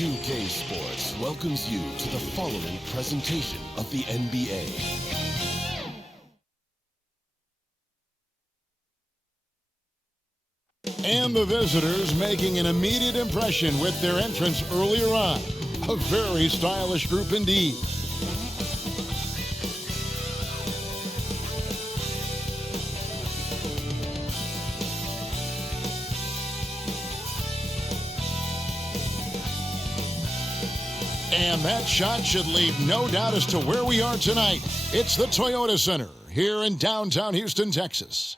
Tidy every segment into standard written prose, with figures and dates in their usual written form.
2K Sports welcomes you to the following presentation of the NBA. And the visitors making an immediate impression with their entrance earlier on. A very stylish group indeed. And that shot should leave no doubt as to where we are tonight. It's the Toyota Center here in downtown Houston, Texas.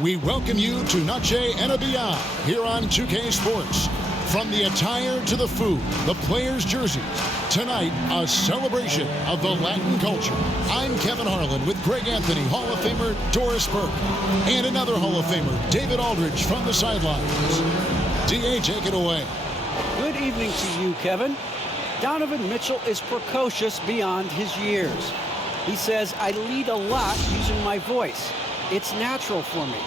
We welcome you to Noche and Beyond here on 2K Sports. From the attire to the food, the players' jerseys, tonight a celebration of the Latin culture. I'm Kevin Harlan with Greg Anthony, Hall of Famer Doris Burke, and another Hall of Famer, David Aldridge, from the sidelines. DA, take it away. Good evening to you, Kevin. Donovan Mitchell is precocious beyond his years. He says, I lead a lot using my voice. It's natural for me.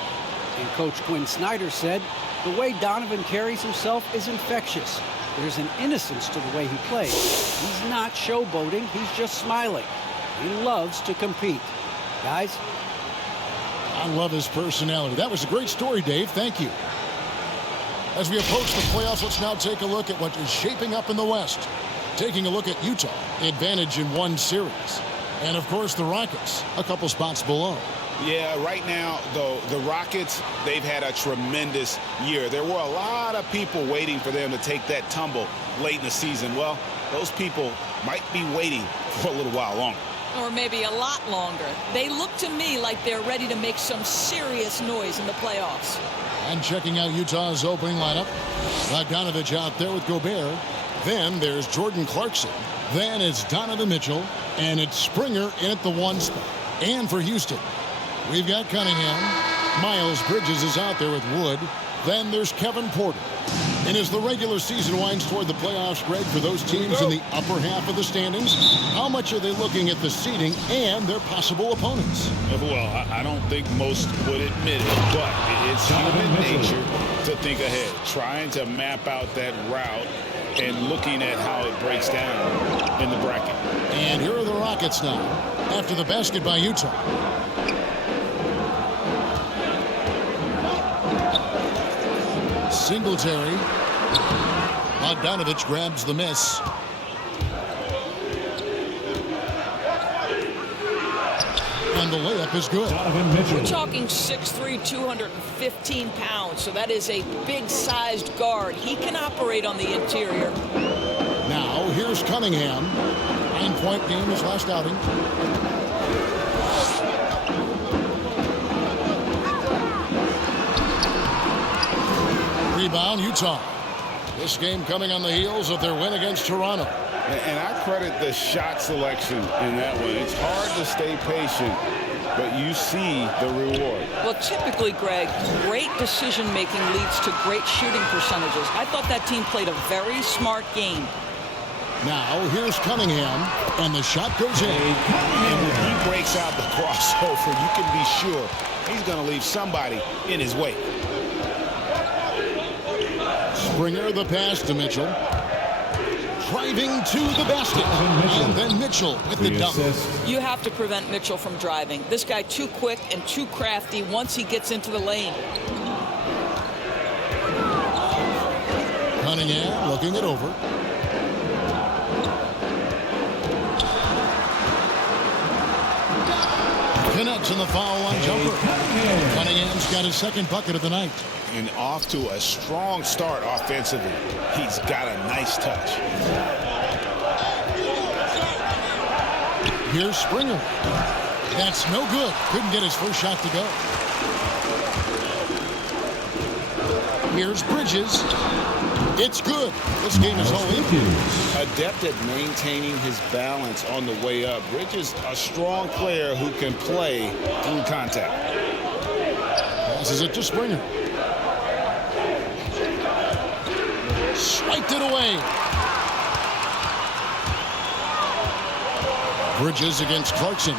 And Coach Quinn Snyder said, the way Donovan carries himself is infectious. There's an innocence to the way he plays. He's not showboating, he's just smiling. He loves to compete. Guys? I love his personality. That was a great story, Dave. Thank you. As we approach the playoffs, let's now take a look at what is shaping up in the West. Taking a look at Utah, advantage in one series. And, of course, the Rockets, a couple spots below. Yeah, right now, though, the Rockets, they've had a tremendous year. There were a lot of people waiting for them to take that tumble late in the season. Well, those people might be waiting for a little while longer. Or maybe a lot longer. They look to me like they're ready to make some serious noise in the playoffs. And checking out Utah's opening lineup, Bogdanovich out there with Gobert. Then there's Jordan Clarkson. Then it's Donovan Mitchell. And it's Springer in at the one spot. And for Houston, we've got Cunningham. Miles Bridges is out there with Wood. Then there's Kevin Porter. And as the regular season winds toward the playoffs, Greg, for those teams in the upper half of the standings, how much are they looking at the seeding and their possible opponents? Well, I don't think most would admit it, but it's human nature to think ahead, trying to map out that route and looking at how it breaks down in the bracket. And here are the Rockets now, after the basket by Utah. Singletary. Bogdanovich grabs the miss. And the layup is good. We're talking 6'3", 215 pounds, so that is a big-sized guard. He can operate on the interior. Now, here's Cunningham. 9-point game his last outing. Rebound, Utah. This game coming on the heels of their win against Toronto. And I credit the shot selection in that one. It's hard to stay patient, but you see the reward. Well, typically, Greg, great decision-making leads to great shooting percentages. I thought that team played a very smart game. Now, here's Cunningham, and the shot goes in. And when he breaks out the crossover, you can be sure he's going to leave somebody in his wake. Springer, the pass to Mitchell. Driving to the basket. And then Mitchell with the dunk. You have to prevent Mitchell from driving. This guy too quick and too crafty once he gets into the lane. Cunningham looking it over. Connects in the foul line jumper. Cunningham's got his second bucket of the night. And off to a strong start offensively. He's got a nice touch. Here's Springer. That's no good. Couldn't get his first shot to go. Here's Bridges. It's good. This game is all in. Adept at maintaining his balance on the way up. Bridges, a strong player who can play through contact. Passes it to Springer. Swiped it away. Bridges against Clarkson.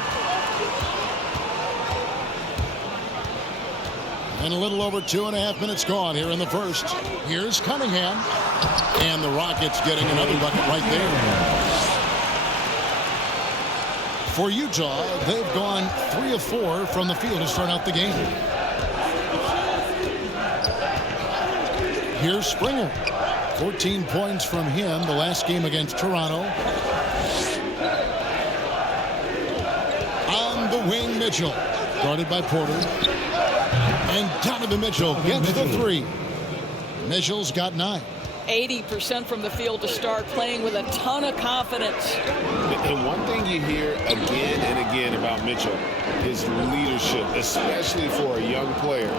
And a little over 2.5 minutes gone here in the first. Here's Cunningham. And the Rockets getting another bucket right there. For Utah, they've gone 3 of 4 from the field to start out the game. Here's Springer. 14 points from him the last game against Toronto. On the wing, Mitchell. Guarded by Porter. And Donovan Mitchell gets the 3. Mitchell's got 9. 80% from the field to start, playing with a ton of confidence. And one thing you hear again and again about Mitchell, his leadership, especially for a young player,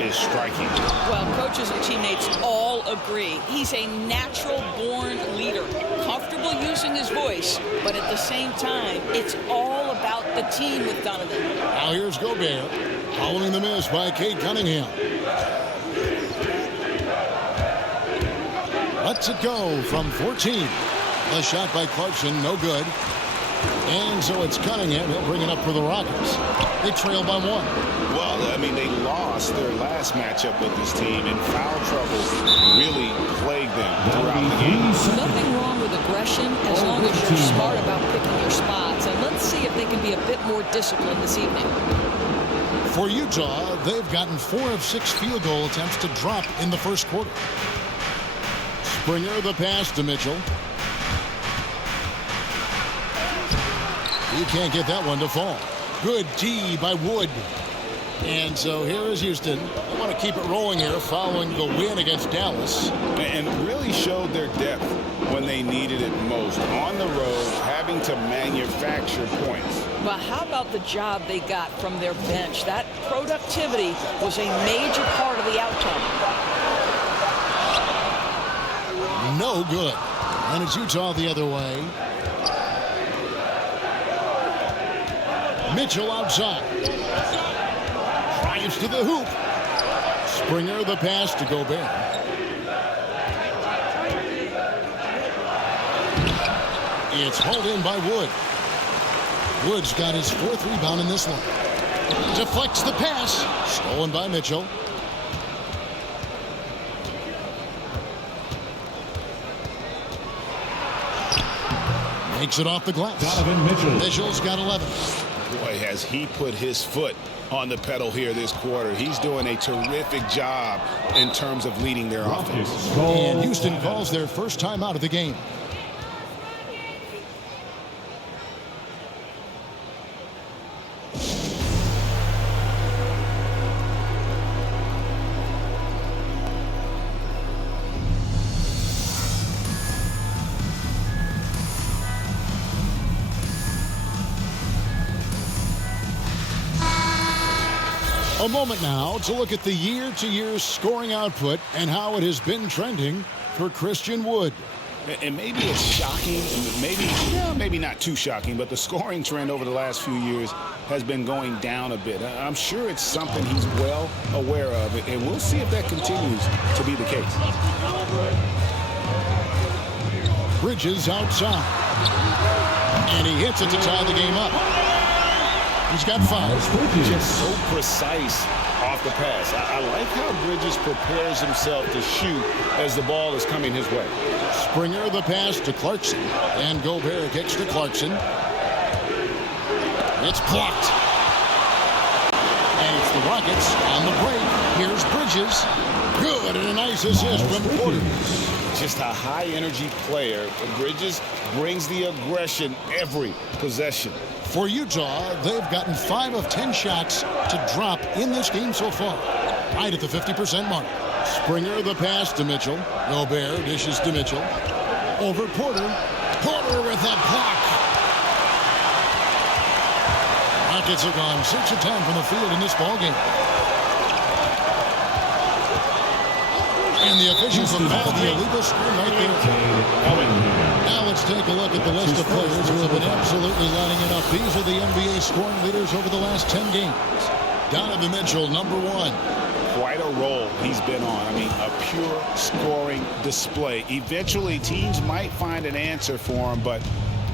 is striking. Well, coaches and teammates all agree. He's a natural-born leader, comfortable using his voice, but at the same time, it's all about the team with Donovan. Now here's Gobert, following the miss by Cade Cunningham. Lets it go from 14. The shot by Clarkson, no good. And so it's Cunningham. He'll bring it up for the Rockets. They trail by 1. Well, I mean, they lost their last matchup with this team, and foul trouble really plagued them throughout the game. Nothing wrong with aggression as long as you're smart about picking your spots. And let's see if they can be a bit more disciplined this evening. For Utah, they've gotten 4 of 6 field goal attempts to drop in the first quarter. Springer the pass to Mitchell. He can't get that one to fall. Good D by Wood. And so here is Houston. They want to keep it rolling here following the win against Dallas. And really showed their depth when they needed it most. On the road, having to manufacture points. Well, how about the job they got from their bench? That productivity was a major part of the outcome. No good. And it's Utah the other way. Mitchell outside. Drives to the hoop. Springer the pass to Gobert. It's hauled in by Wood. Wood's got his 4th rebound in this one. Deflects the pass. Stolen by Mitchell. Makes it off the glass. Donovan Mitchell. Mitchell's got 11. Boy, has he put his foot on the pedal here this quarter. He's doing a terrific job in terms of leading their offense. And Houston calls their first time out of the game. A moment now to look at the year-to-year scoring output and how it has been trending for Christian Wood. And maybe it's shocking, maybe not too shocking, but the scoring trend over the last few years has been going down a bit. I'm sure it's something he's well aware of, and we'll see if that continues to be the case. Bridges outside. And he hits it to tie the game up. He's got 5. Just so precise off the pass. I like how Bridges prepares himself to shoot as the ball is coming his way. Springer the pass to Clarkson. And Gobert kicks to Clarkson. It's blocked. And it's the Rockets on the break. Here's Bridges. Good, and a nice assist from Porter. Just a high-energy player. Bridges brings the aggression every possession. For Utah, they've gotten 5 of 10 shots to drop in this game so far. Right at the 50% mark. Springer the pass to Mitchell. Gobert dishes to Mitchell. Over Porter. Porter with a block. Rockets are gone 6 of 10 from the field in this ballgame. And the officials have called the illegal screen right there. Now let's take a look at the list of players who have been absolutely lining it up. These are the NBA scoring leaders over the last 10 games. Donovan Mitchell, number 1. Quite a role he's been on. I mean, a pure scoring display. Eventually, teams might find an answer for him, but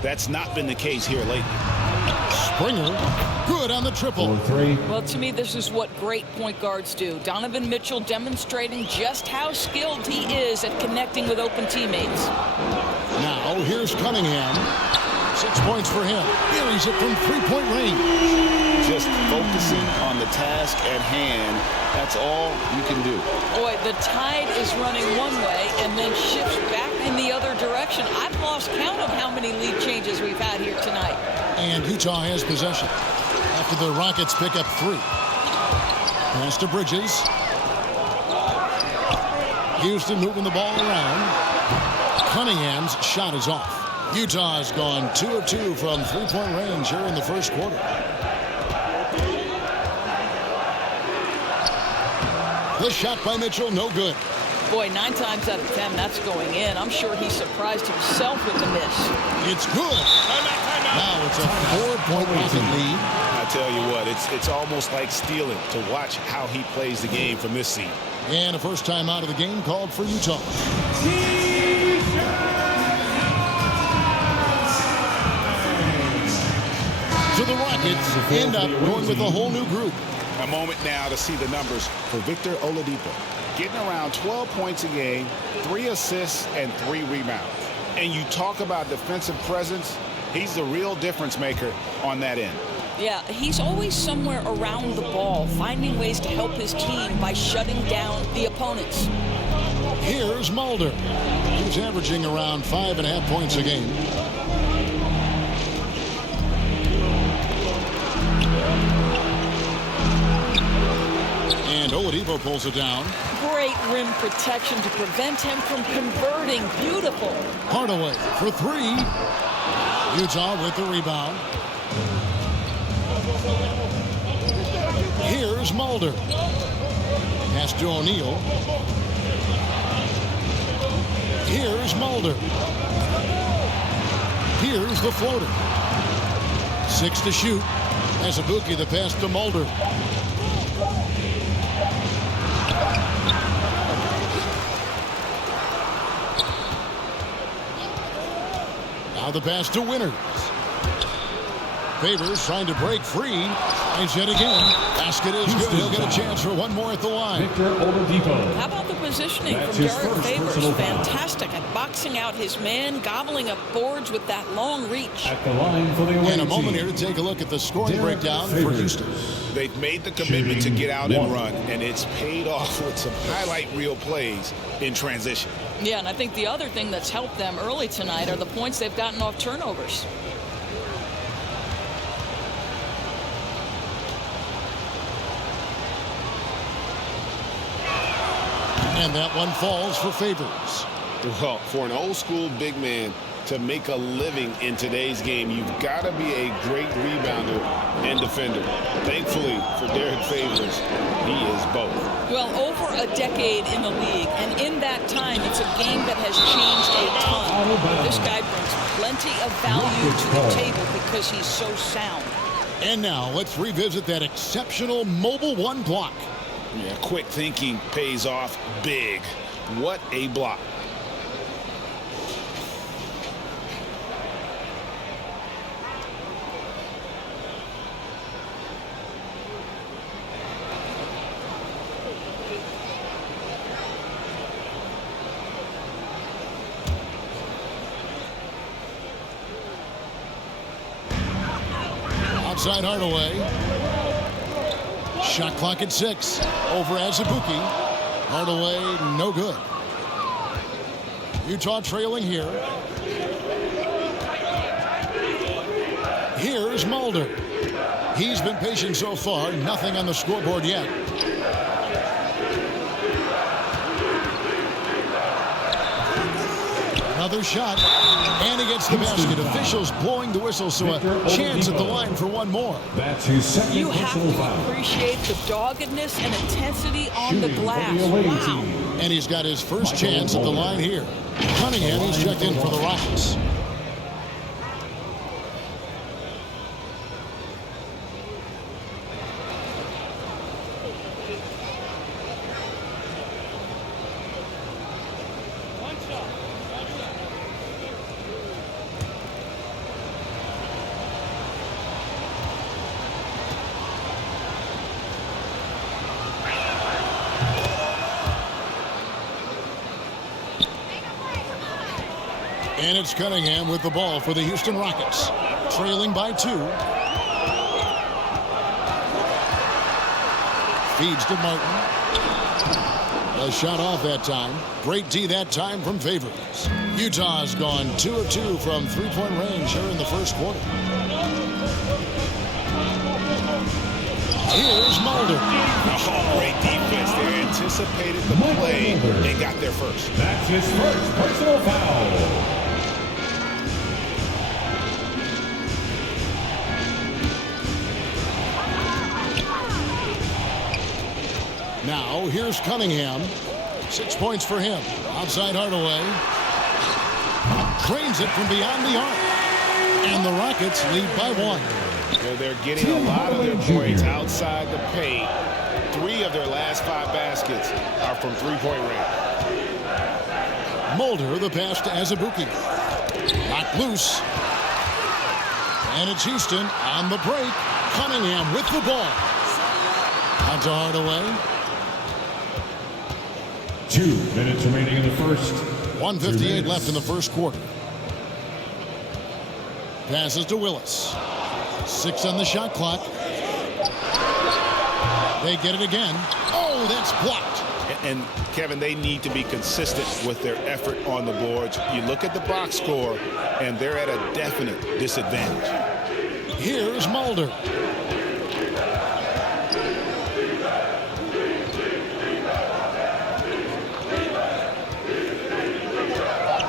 that's not been the case here lately. Springer, good on the triple. Well, to me, this is what great point guards do. Donovan Mitchell demonstrating just how skilled he is at connecting with open teammates. Now, here's Cunningham. 6 points for him. Buries it from three-point range. Just focusing on the task at hand. That's all you can do. Boy, the tide is running one way and then shifts back in the other direction. I've lost count of how many lead changes we've had here tonight. And Utah has possession after the Rockets pick up 3. Pass to Bridges. Houston moving the ball around. Cunningham's shot is off. Utah has gone 2 of 2 from three-point range here in the first quarter. The shot by Mitchell, no good. Boy, 9 times out of 10, that's going in. I'm sure he surprised himself with the miss. It's good. Now it's a 4-point Rocket lead. I tell you what, it's almost like stealing to watch how he plays the game from this seat. And a first time out of the game called for Utah. So the Rockets end up going with a whole new group. A moment now to see the numbers for Victor Oladipo. Getting around 12 points a game, 3 assists, and 3 rebounds. And you talk about defensive presence, he's the real difference maker on that end. Yeah, he's always somewhere around the ball, finding ways to help his team by shutting down the opponents. Here's Mulder. He's averaging around 5.5 points a game. And Oladipo pulls it down. Great rim protection to prevent him from converting. Beautiful. Hardaway for 3. Utah with the rebound. Here's Mulder. Pass to O'Neal. Here's Mulder. Here's the floater. 6 to shoot. Azubuike the pass to Mulder. Now the pass to Winters. Favors trying to break free. And yet again, basket is good. He'll get a chance for one more at the line. How about the positioning from Derek Favors? Fantastic at boxing out his man, gobbling up boards with that long reach. And a moment here to take a look at the scoring breakdown for Houston. They've made the commitment to get out and run, and it's paid off with some highlight reel plays in transition. Yeah, and I think the other thing that's helped them early tonight are the points they've gotten off turnovers. And that one falls for Favors. Well, for an old school big man to make a living in today's game, you've got to be a great rebounder and defender. Thankfully for Derek Favors, he is both. Well, over a decade in the league, and in that time, it's a game that has changed a ton. This guy brings plenty of value to the table because he's so sound. And now let's revisit that exceptional mobile 1 block. Yeah, quick thinking pays off big. What a block. Outside Hardaway. Shot clock at 6. Over Azubuike. Hardaway, no good. Utah trailing here. Here's Mulder. He's been patient so far. Nothing on the scoreboard yet. Another shot. And he gets the basket. Officials blowing the whistle, so a chance at the line for one more. That's his second You have personal to foul. appreciate the doggedness and intensity on the glass. Wow. And he's got his first chance at the line here. Cunningham is checked in for the Rockets. And it's Cunningham with the ball for the Houston Rockets. Trailing by 2. Feeds to Martin. A shot off that time. Great D that time from Favors. Utah's gone 2 of 2 from three-point range here in the first quarter. Here's Mulder. Oh, great defense. They anticipated the play and got there first. That's his first personal foul. Now, here's Cunningham. 6 points for him. Outside Hardaway. Drains it from beyond the arc. And the Rockets lead by 1. They're getting a lot of their points outside the paint. 3 of their last 5 baskets are from three-point range. Mulder, the pass to Azubuike. Knocked loose. And it's Houston on the break. Cunningham with the ball. Out to Hardaway. 2 minutes remaining in the first. 1:58 left in the first quarter. Passes to Willis. 6 on the shot clock. They get it again. Oh, that's blocked. And Kevin, they need to be consistent with their effort on the boards. You look at the box score, and they're at a definite disadvantage. Here's Mulder.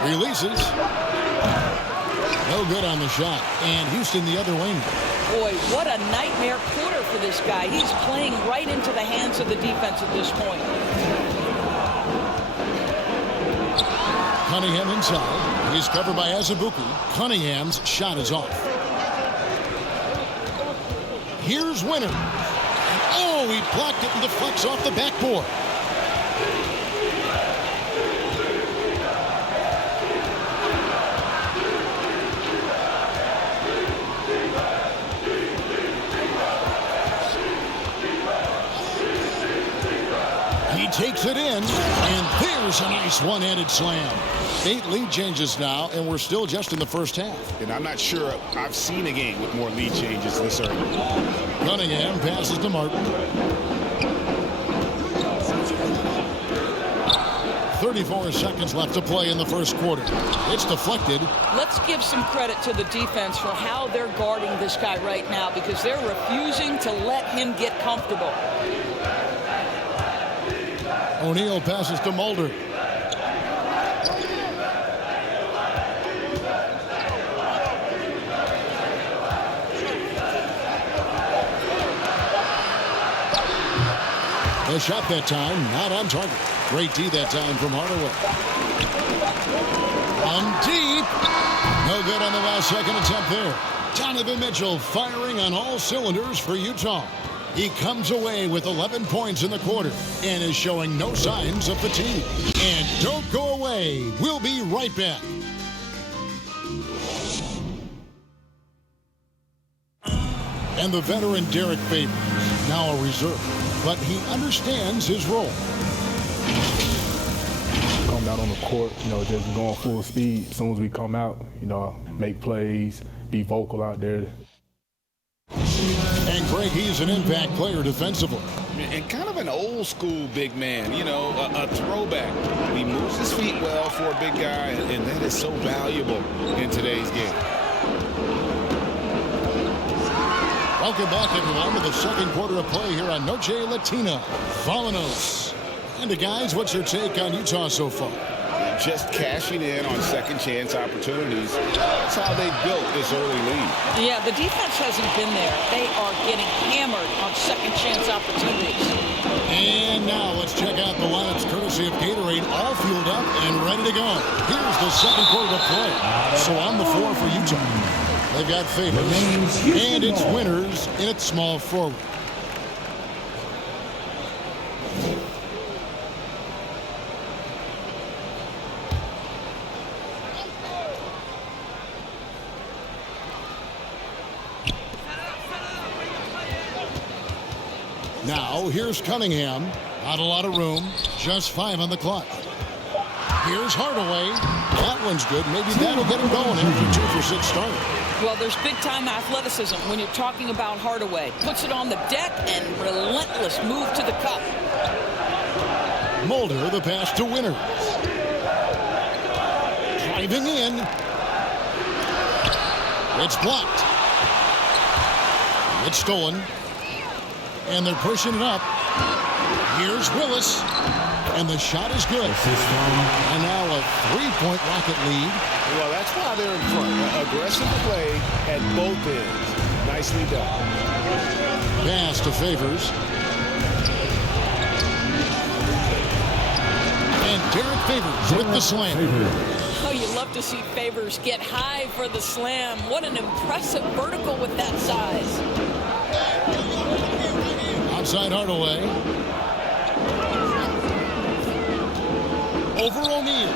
Releases. No good on the shot. And Houston the other way. Boy, what a nightmare quarter for this guy. He's playing right into the hands of the defense at this point. Cunningham inside. He's covered by Azubuike. Cunningham's shot is off. Here's Winner. And oh, he blocked it and deflects off the backboard. Takes it in, and there's a nice one-handed slam. 8 lead changes now, and we're still just in the first half. And I'm not sure I've seen a game with more lead changes this early. Cunningham passes to Martin. 34 seconds left to play in the first quarter. It's deflected. Let's give some credit to the defense for how they're guarding this guy right now, because they're refusing to let him get comfortable. O'Neal passes to Mulder. The shot that time, not on target. Great D that time from Hardaway. Deep. No good on the last second attempt there. Donovan Mitchell firing on all cylinders for Utah. He comes away with 11 points in the quarter and is showing no signs of fatigue. And don't go away. We'll be right back. And the veteran Derek Favors, now a reserve, but he understands his role. Come out on the court, just going full speed. As soon as we come out, make plays, be vocal out there. And Greg, he's an impact player defensively. And kind of an old school big man, a throwback. He moves his feet well for a big guy, and that is so valuable in today's game. Welcome back, everyone, to the second quarter of play here on Noche Latina. Vamonos. And guys, what's your take on Utah so far? Just cashing in on second chance opportunities. That's how they built this early lead. Yeah, the defense hasn't been there. They are getting hammered on second chance opportunities. And now let's check out the lineups courtesy of Gatorade, all fueled up and ready to go. Here's the second quarter of play. So on the floor for Utah, they've got Favors, and it's Winners in its small forward. Now, here's Cunningham. Not a lot of room. Just 5 on the clock. Here's Hardaway. That one's good. Maybe that'll get him going after a 2-for-6 start. Well, there's big-time athleticism when you're talking about Hardaway. Puts it on the deck and relentless move to the cup. Mulder, the pass to Winters. Driving in. It's blocked. It's stolen. And they're pushing it up. Here's Willis. And the shot is good. And now a 3-point Rocket lead. Well, that's why they're in front. Aggressive play at both ends. Nicely done. Pass to Favors. And Derek Favors with the slam. Oh, you love to see Favors get high for the slam. What an impressive vertical with that size. Outside Hardaway. Over O'Neal.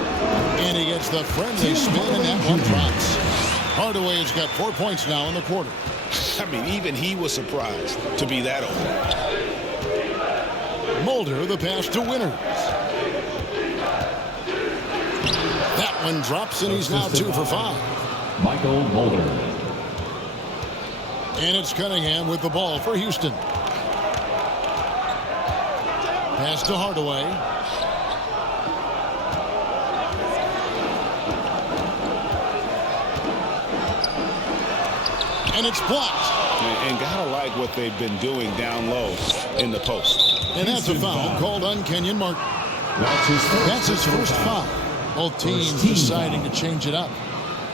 And he gets the friendly spin, and that one drops. Hardaway's got 4 points now in the quarter. I mean, even he was surprised to be that open. Mulder, the pass to Winters. That one drops, and he's now 2 for 5. Michael Mulder. And it's Cunningham with the ball for Houston. Pass to Hardaway. And it's blocked. And gotta like what they've been doing down low in the post. And that's a foul called on Kenyon Martin. That's his first foul. Both teams deciding to change it up.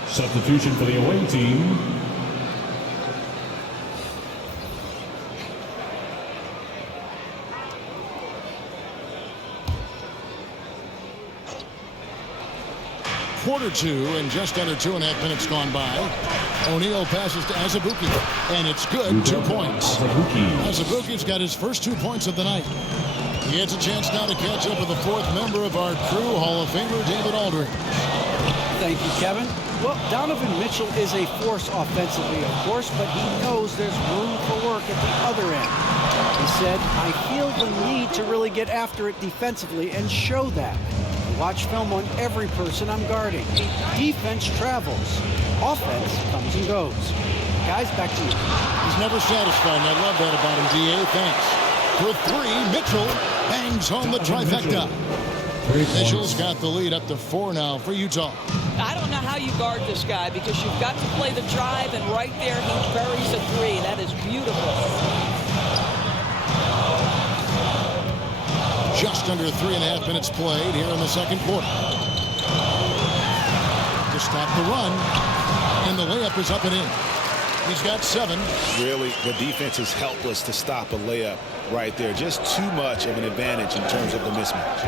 Substitution for the away team. Quarter 2 and just under 2.5 minutes gone by. O'Neal passes to Azubuike, and it's good. 2 points. Azubuike's got his first 2 points of the night. He gets a chance now to catch up with the 4th member of our crew, Hall of Famer David Aldridge. Thank you, Kevin. Well, Donovan Mitchell is a force offensively, of course, but he knows there's room for work at the other end. He said, I feel the need to really get after it defensively and show that. Watch film on every person I'm guarding. Defense travels. Offense comes and goes. Guys, back to you. He's never satisfied, and I love that about him, D.A. Thanks. For 3, Mitchell bangs home the trifecta. Mitchell's got the lead up to 4 now for Utah. I don't know how you guard this guy because you've got to play the drive, and right there he buries a 3. That is beautiful. Just under 3.5 minutes played here in the second quarter. To stop the run, and the layup is up and in. He's got 7. Really, the defense is helpless to stop a layup right there. Just too much of an advantage in terms of the mismatch.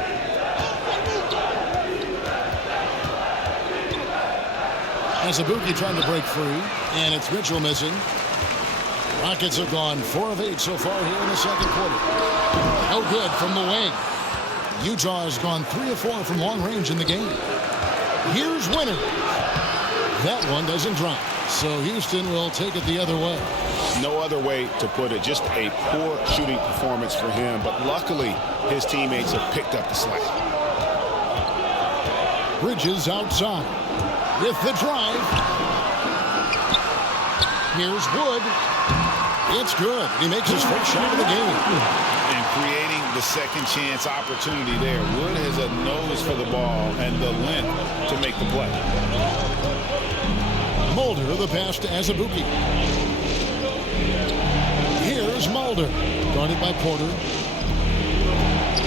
Azubuike trying to break free, and it's Mitchell missing. Rockets have gone 4 of 8 so far here in the second quarter. No good from the wing. Utah has gone 3 of 4 from long range in the game. Here's Winters. That one doesn't drop, so Houston will take it the other way. No other way to put it. Just a poor shooting performance for him, but luckily his teammates have picked up the slack. Bridges outside with the drive. Here's Wood. It's good. He makes his first shot of the game. And creating the second chance opportunity there. Wood has a nose for the ball and the length to make the play. Mulder, the pass to Azubuike. Here's Mulder, guarded by Porter.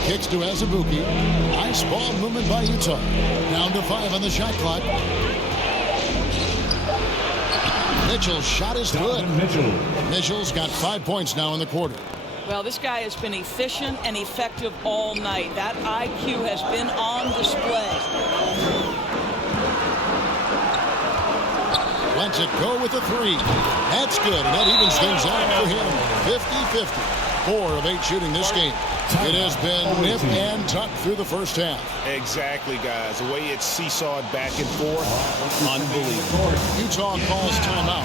Kicks to Azubuike. Nice ball movement by Utah. Down to 5 on the shot clock. Mitchell's shot is good. Mitchell's got 5 points now in the quarter. Well, this guy has been efficient and effective all night. That IQ has been on display. Lets it go with a 3. That's good, and that evens things out for him. 50-50. 4 of 8 shooting this game. It has been nip and tuck through the first half. Exactly, guys. The way it's seesawed back and forth, unbelievable. Utah calls timeout.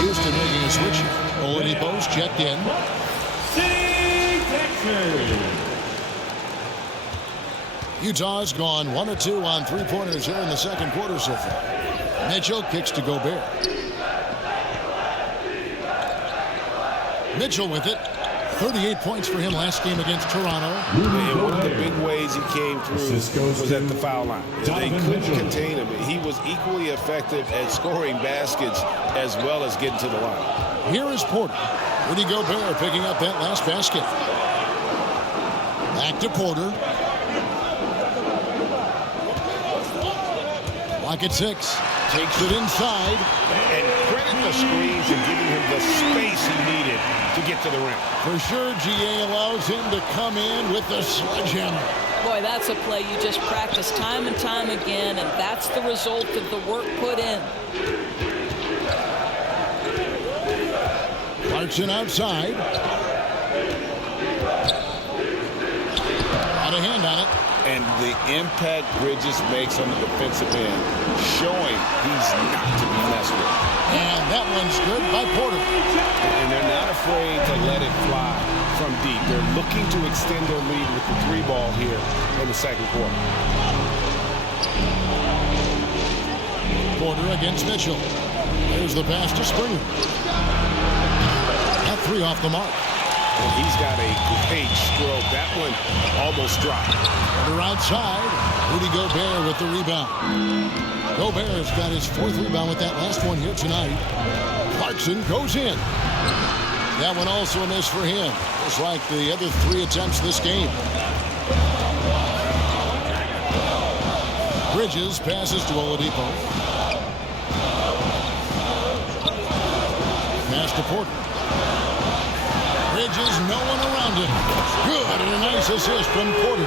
Houston making a switch. Oladipo's checked in. Utah's gone 1 of 2 on three-pointers here in the second quarter so far. Mitchell kicks to Gobert. Mitchell with it. 38 points for him last game against Toronto. And one of the big ways he came through was at the foul line. They couldn't contain him. He was equally effective at scoring baskets as well as getting to the line. Here is Porter. Rudy Gobert picking up that last basket. Back to Porter. Lock at 6. Takes it inside. And credit the screens and giving him the space he needed to get to the rim. For sure, GA allows him to come in with the sledgehammer. Boy, that's a play you just practice time and time again, and that's the result of the work put in. Clarkson outside. Got a hand on it. And the impact Bridges makes on the defensive end, showing he's not to be messed with. And that one's good by Porter. And they're not afraid to let it fly from deep. They're looking to extend their lead with the 3-ball here in the second quarter. Porter against Mitchell. There's the pass to Springer. That 3 off the mark. And he's got a great stroke. That one almost dropped. Porter outside. Rudy Gobert with the rebound. Gobert's got his 4th rebound with that last one here tonight. Clarkson goes in. That one also a miss for him, just like the other 3 attempts this game. Bridges passes to Oladipo. Pass to Porter. Bridges, no one around him. Good, and a nice assist from Porter.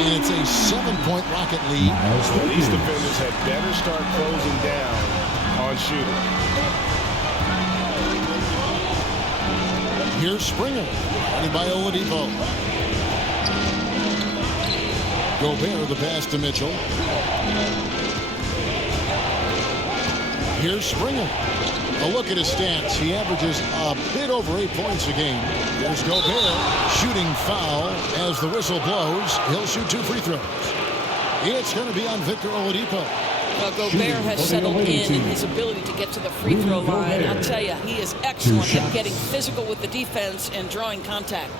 And it's a 7-point Rocket lead. Well, these defenders had better start closing down on shooting. Here's Springer, guarded by Oladipo. Gobert, the pass to Mitchell. Here's Springer. A look at his stats. He averages a bit over 8 points a game. There's Gobert, shooting foul as the whistle blows. He'll shoot 2 free throws. It's going to be on Victor Oladipo. Well, Gobert has settled in his ability to get to the free throw line. I'll tell you, he is excellent at getting physical with the defense and drawing contact.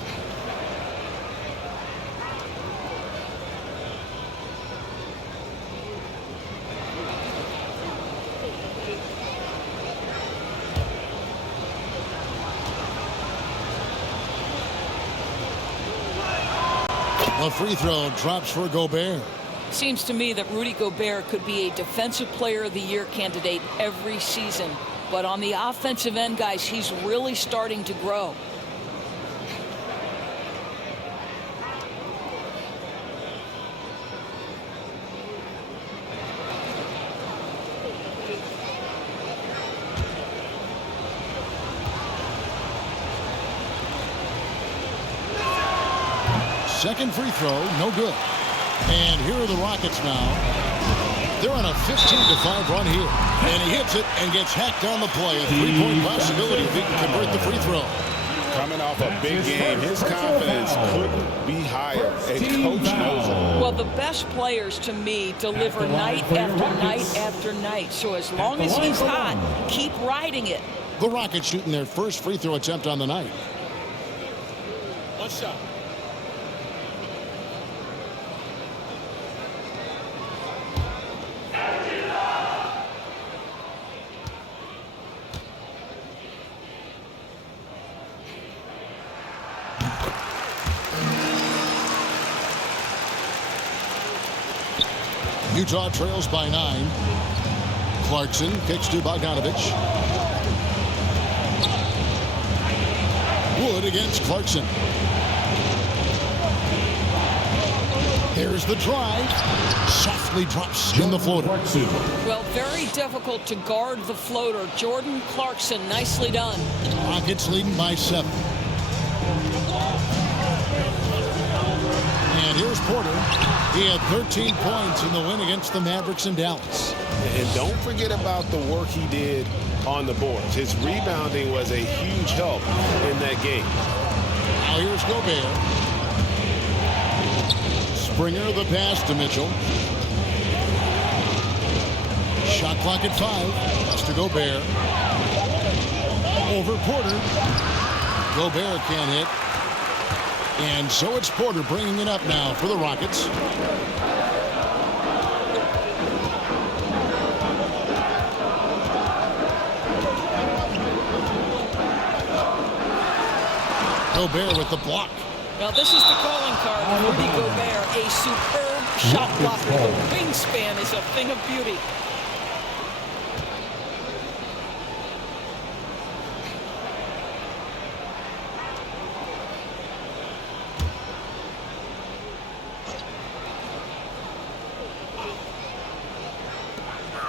A free throw drops for Gobert. Seems to me that Rudy Gobert could be a Defensive Player of the Year candidate every season. But on the offensive end, guys, he's really starting to grow. Second free throw, no good. And here are the Rockets now. They're on a 15-5 run here. And he hits it and gets hacked on the play. A 3-point possibility if he can convert the free throw. Coming off a big game, his confidence couldn't be higher. And Coach knows it. Well, the best players, to me, deliver night after night after night. So as long as he's hot, keep riding it. The Rockets shooting their first free throw attempt on the night. One shot. Utah trails by 9. Clarkson kicks to Bogdanovich. Wood against Clarkson. There's the drive. Softly drops in the floater. Well, very difficult to guard the floater. Jordan Clarkson, nicely done. Rockets leading by 7. And here's Porter. He had 13 points in the win against the Mavericks in Dallas. And don't forget about the work he did on the boards. His rebounding was a huge help in that game. Now here's Gobert. Springer the pass to Mitchell. Shot clock at 5. Pass to Gobert. Over Porter. Gobert can't hit. And so it's Porter bringing it up now for the Rockets. Gobert with the block. Well, this is the calling card of Rudy Gobert, a superb shot blocker. The wingspan is a thing of beauty.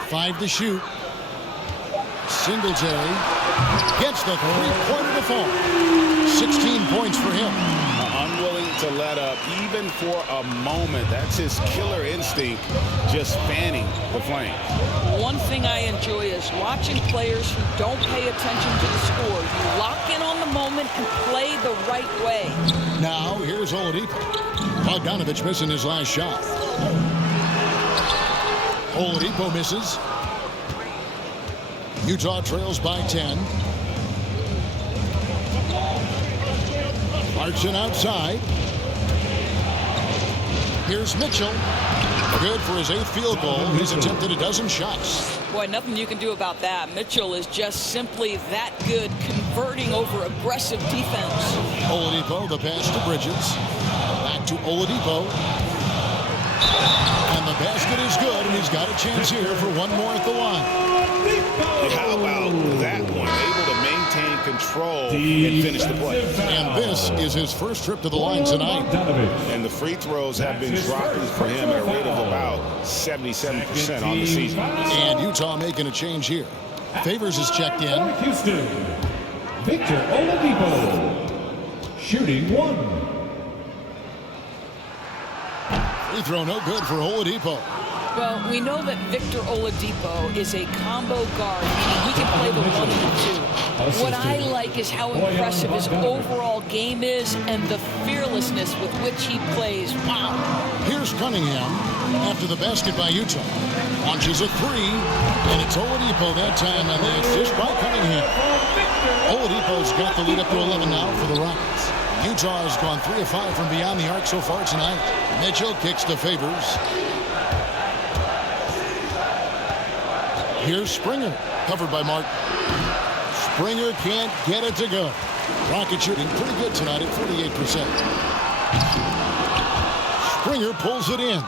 Five to shoot. Singletary gets the three-pointer to fall. 16 points for him. Unwilling to let up even for a moment. That's his killer instinct, just fanning the flame. One thing I enjoy is watching players who don't pay attention to the score. You lock in on the moment and play the right way. Now here's Oladipo. Bogdanovich missing his last shot. Oladipo misses. Utah trails by 10. Clarkson outside. Here's Mitchell. Good for his 8th field goal. He's attempted a dozen shots. Boy, nothing you can do about that. Mitchell is just simply that good, converting over aggressive defense. Oladipo, the pass to Bridges. Back to Oladipo. And the basket is good, and he's got a chance here for one more at the line. How about that one? Able to maintain control and finish the play. And this is his first trip to the line tonight. And the free throws have been dropping for him at a rate of about 77% on the season. And Utah making a change here. Favors is checked in. Houston, Victor Oladipo, shooting 1. Free throw no good for Oladipo. Well, we know that Victor Oladipo is a combo guard, meaning he can play the 1 and the 2. What I like is how impressive his overall game is and the fearlessness with which he plays. Wow. Here's Cunningham after the basket by Utah. Launches a 3, and it's Oladipo that time on the assist by Cunningham. Oladipo's got the lead up to 11 now for the Rockets. Utah has gone 3 of 5 from beyond the arc so far tonight. Mitchell kicks to Favors. Here's Springer, covered by Martin. Springer can't get it to go. Rocket shooting pretty good tonight at 48%. Springer pulls it in.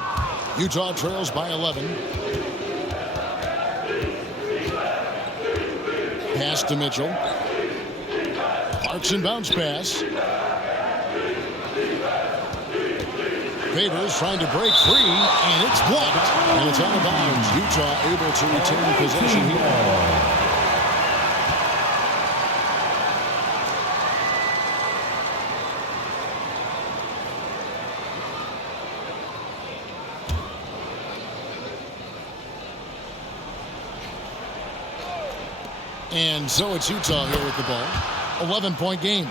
Utah trails by 11. Pass to Mitchell. Clarkson bounce pass. Favors trying to break free, and it's blocked, and it's out of bounds. Utah able to retain possession here. And so it's Utah here with the ball. 11-point game.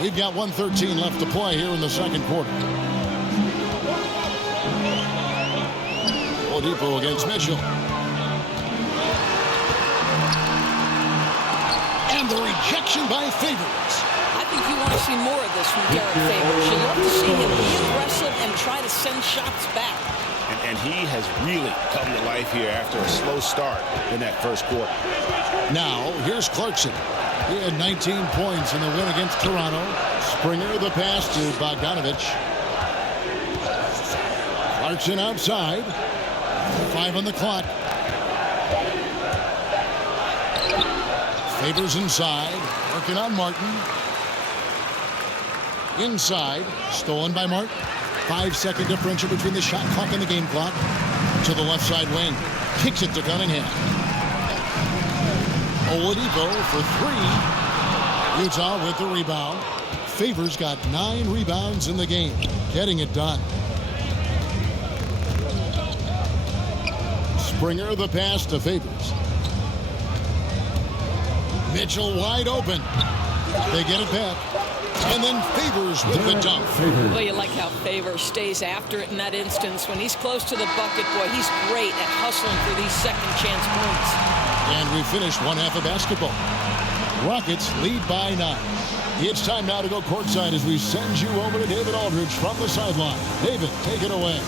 We've got 1:13 left to play here in the second quarter. Oladipo against Mitchell. And the rejection by Favors. I think you want to see more of this from Derek Favors. You love to see him be aggressive and try to send shots back. And he has really come to life here after a slow start in that first quarter. Now, here's Clarkson. He had 19 points in the win against Toronto. Springer the pass to Bogdanovich. Clarkson outside. 5 on the clock. Favors inside. Working on Martin. Inside. Stolen by Martin. 5-second differential between the shot clock and the game clock. To the left side wing. Kicks it to Cunningham. Oladipo for 3. Utah with the rebound. Favors got 9 rebounds in the game. Getting it done. Springer the pass to Favors. Mitchell wide open. They get it back. And then Favors with the dunk. Well, you like how Favors stays after it in that instance. When he's close to the bucket, boy, he's great at hustling for these second chance points. And we finished one half of basketball. Rockets lead by 9. It's time now to go courtside as we send you over to David Aldridge from the sideline. David, take it away.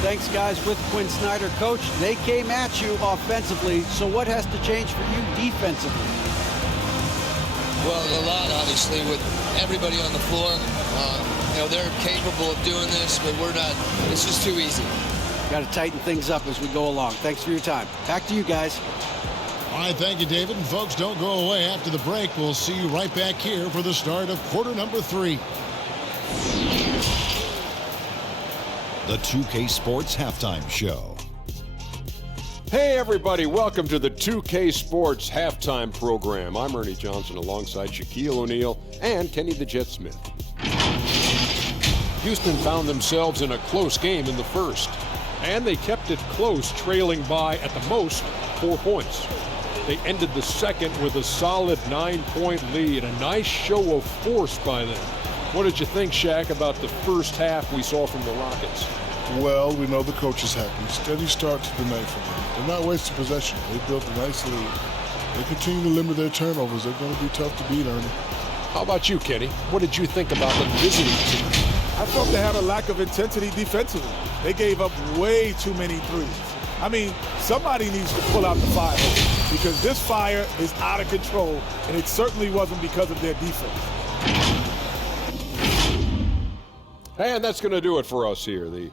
Thanks, guys, with Quinn Snyder. Coach, they came at you offensively, so what has to change for you defensively? Well, a lot, obviously, with everybody on the floor. They're capable of doing this, but we're not. It's just too easy. Got to tighten things up as we go along. Thanks for your time. Back to you guys. All right, thank you, David. And folks, don't go away after the break. We'll see you right back here for the start of quarter number 3. The 2K Sports Halftime Show. Hey everybody, welcome to the 2K Sports Halftime Program. I'm Ernie Johnson alongside Shaquille O'Neal and Kenny the Jet Smith. Houston found themselves in a close game in the first, and they kept it close, trailing by at the most 4 points. They ended the second with a solid 9-point lead, a nice show of force by them. What did you think, Shaq, about the first half we saw from the Rockets? Well, we know the coach is happy. Steady start to the night for them. They're not wasting possession. They built a nice lead. They continue to limit their turnovers. They're going to be tough to beat, Ernie. How about you, Kenny? What did you think about the visiting team? I felt they had a lack of intensity defensively. They gave up way too many threes. I mean, somebody needs to pull out the fire because this fire is out of control, and it certainly wasn't because of their defense. And that's going to do it for us here. The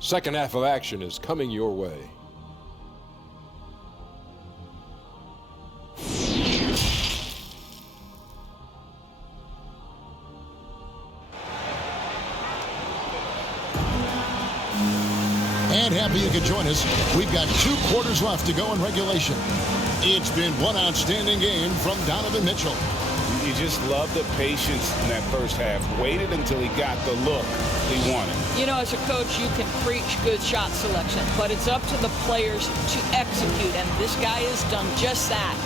second half of action is coming your way. And happy you could join us. We've got 2 quarters left to go in regulation. It's been one outstanding game from Donovan Mitchell. You just love the patience in that first half. Waited until he got the look he wanted. You know, as a coach, you can preach good shot selection, but it's up to the players to execute, and this guy has done just that.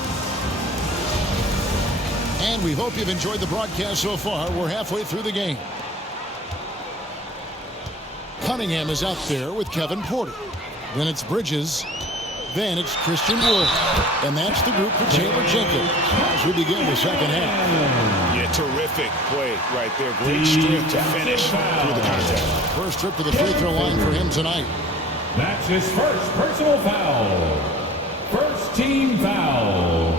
And we hope you've enjoyed the broadcast so far. We're halfway through the game. Cunningham is out there with Kevin Porter. Then it's Bridges. Then it's Christian Wood. And that's the group for Taylor Jenkins as we begin the second half. Yeah, terrific play right there. Great strength to finish through the contact. First trip to the free throw line for him tonight. That's his first personal foul. First team foul.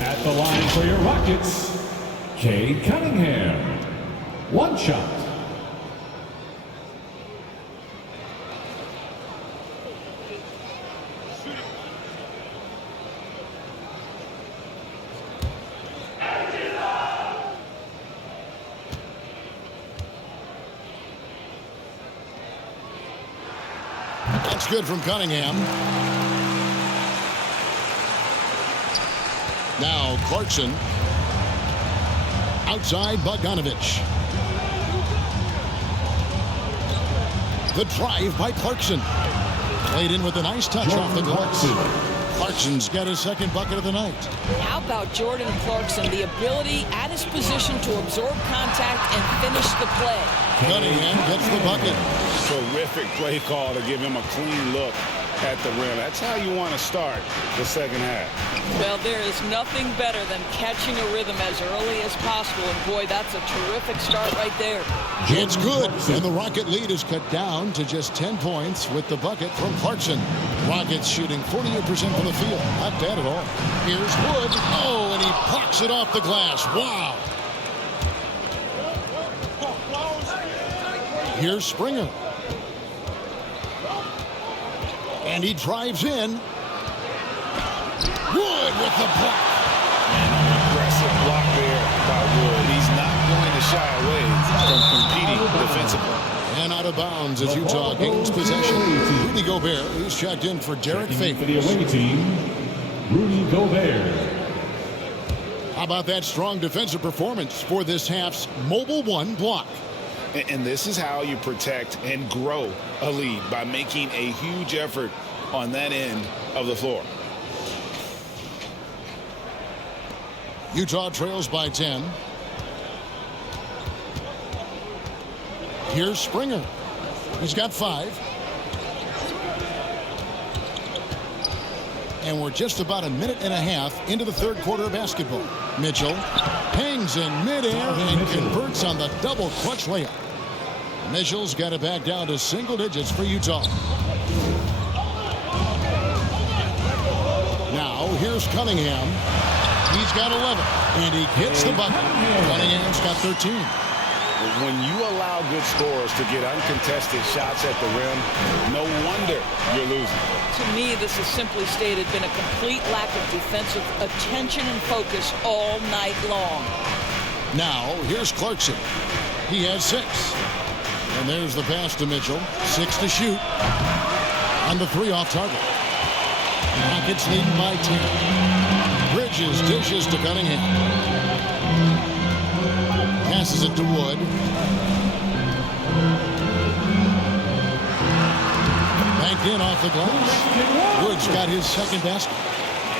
At the line for your Rockets, Cade Cunningham. One shot. That's good from Cunningham. Now Clarkson. Outside Bogdanovich. The drive by Clarkson. Played in with a nice touch off the glass. Clarkson's got his second bucket of the night. How about Jordan Clarkson? The ability at his position to absorb contact and finish the play. Cunningham gets the bucket. Terrific play call to give him a clean look at the rim. That's how you want to start the second half. Well, there is nothing better than catching a rhythm as early as possible. And boy, that's a terrific start right there. It's good. And the Rocket lead is cut down to just 10 points with the bucket from Clarkson. Rockets shooting 48% from the field. Not bad at all. Here's Wood. Oh, and he blocks it off the glass. Wow. Here's Springer. And he drives in. Wood with the block. And an aggressive block there by Wood. He's not going to shy away from competing defensively. And out of bounds as Utah gains possession. Rudy Gobert, who's checked in for Derek Favors. For the away team, Rudy Gobert. How about that strong defensive performance for this half's mobile 1 block? And this is how you protect and grow a lead, by making a huge effort on that end of the floor. Utah trails by 10. Here's Springer. He's got 5. And we're just about a minute and a half into the third quarter of basketball. Mitchell hangs in midair and converts on the double clutch layup. Mitchell's got it back down to single digits for Utah. Now here's Cunningham. He's got 11, and he hits the bucket. Cunningham's got 13. When you allow good scorers to get uncontested shots at the rim, no wonder you're losing. To me, this has simply stated been a complete lack of defensive attention and focus all night long. Now, here's Clarkson. He has 6. And there's the pass to Mitchell. 6 to shoot. On the 3 off target. Rockets leading by 10. Bridges dishes to Cunningham. Passes it to Wood. Banked in off the glass. Wood's got his second basket.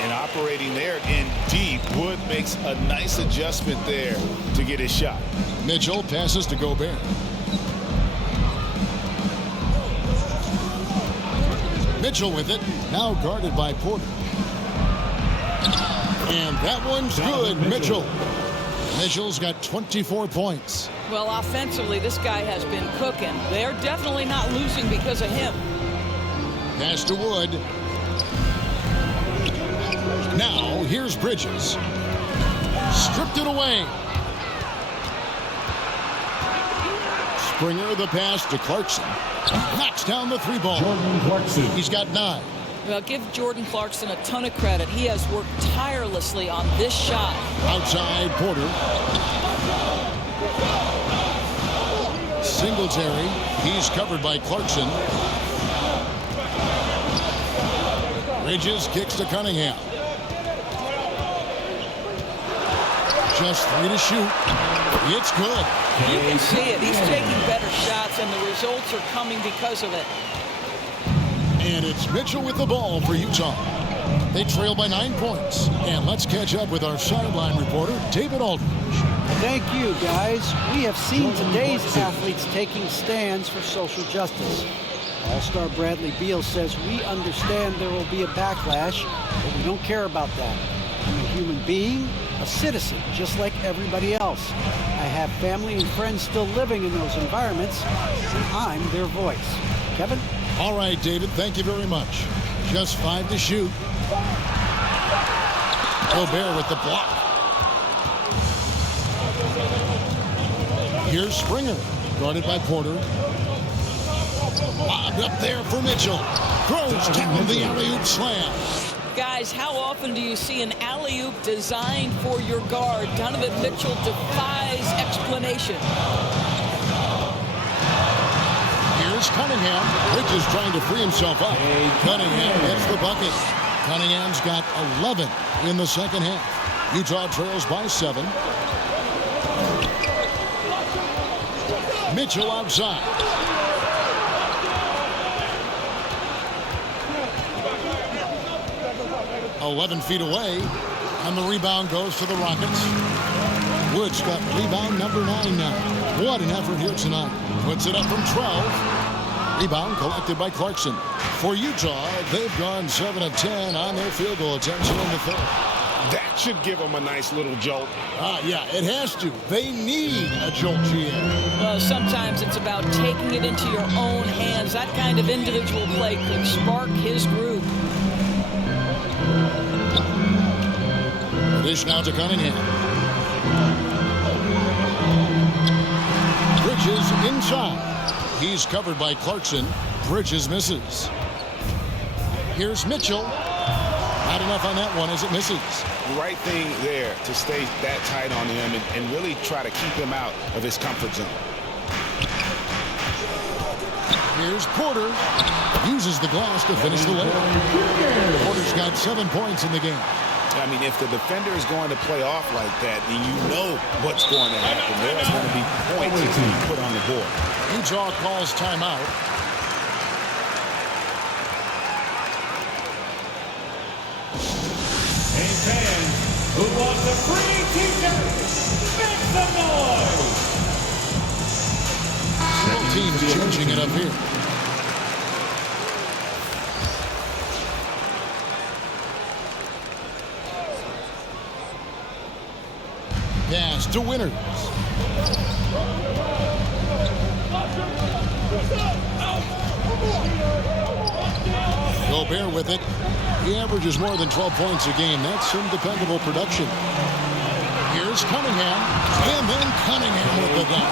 And operating there in deep, Wood makes a nice adjustment there to get his shot. Mitchell passes to Gobert. Mitchell with it, now guarded by Porter. And that one's good, Mitchell. Mitchell's got 24 points. Well, offensively, this guy has been cooking. They're definitely not losing because of him. Pass to Wood. Now, here's Bridges. Stripped it away. Springer the pass to Clarkson. Knocks down the 3-ball. Jordan Clarkson. He's got 9. Well, give Jordan Clarkson a ton of credit. He has worked tirelessly on this shot. Outside Porter. Singletary. He's covered by Clarkson. Bridges kicks to Cunningham. Just 3 to shoot. It's good. You can see it. He's taking better shots, and the results are coming because of it. And it's Mitchell with the ball for Utah. They trail by 9 points. And let's catch up with our sideline reporter, David Aldridge. Thank you, guys. We have seen today's athletes taking stands for social justice. All-star Bradley Beal says, we understand there will be a backlash, but we don't care about that. I'm a human being, a citizen, just like everybody else. I have family and friends still living in those environments, and I'm their voice. Kevin? All right, David, thank you very much. Just 5 to shoot. Gobert with the block. Here's Springer, guarded by Porter. Lobbed up there for Mitchell. Throws down the alley-oop slam. Guys, how often do you see an alley-oop designed for your guard? Donovan Mitchell defies explanation. Here's Cunningham. Bridges trying to free himself up. Cunningham gets the bucket. Cunningham's got 11 in the second half. Utah trails by 7. Mitchell outside. "11 feet away, and the rebound goes to the Rockets. Wood's got rebound number 9 now. What an effort here tonight. Puts it up from 12. Rebound collected by Clarkson. For Utah, they've gone 7 of 10 on their field goal attempts in the third. That should give them a nice little jolt. Yeah, it has to. They need a jolt here. Well, sometimes it's about taking it into your own hands. That kind of individual play could spark his group. Dish now to Cunningham. Bridges inside. He's covered by Clarkson. Bridges misses. Here's Mitchell. Not enough on that one as it misses. Right thing there to stay that tight on him and really try to keep him out of his comfort zone. Here's Porter. Uses the glass to finish the layup. Porter's got 7 points in the game. I mean, if the defender is going to play off like that, and you know what's going to happen, there's going to be points to be put on the board. Utah calls timeout. Hey fans, Who wants a free t-shirt? Make some noise! Both teams changing it up here. Pass to Winters. Gobert with it. He averages more than 12 points a game. That's some dependable production. Here's Cunningham, and then Cunningham with the dunk.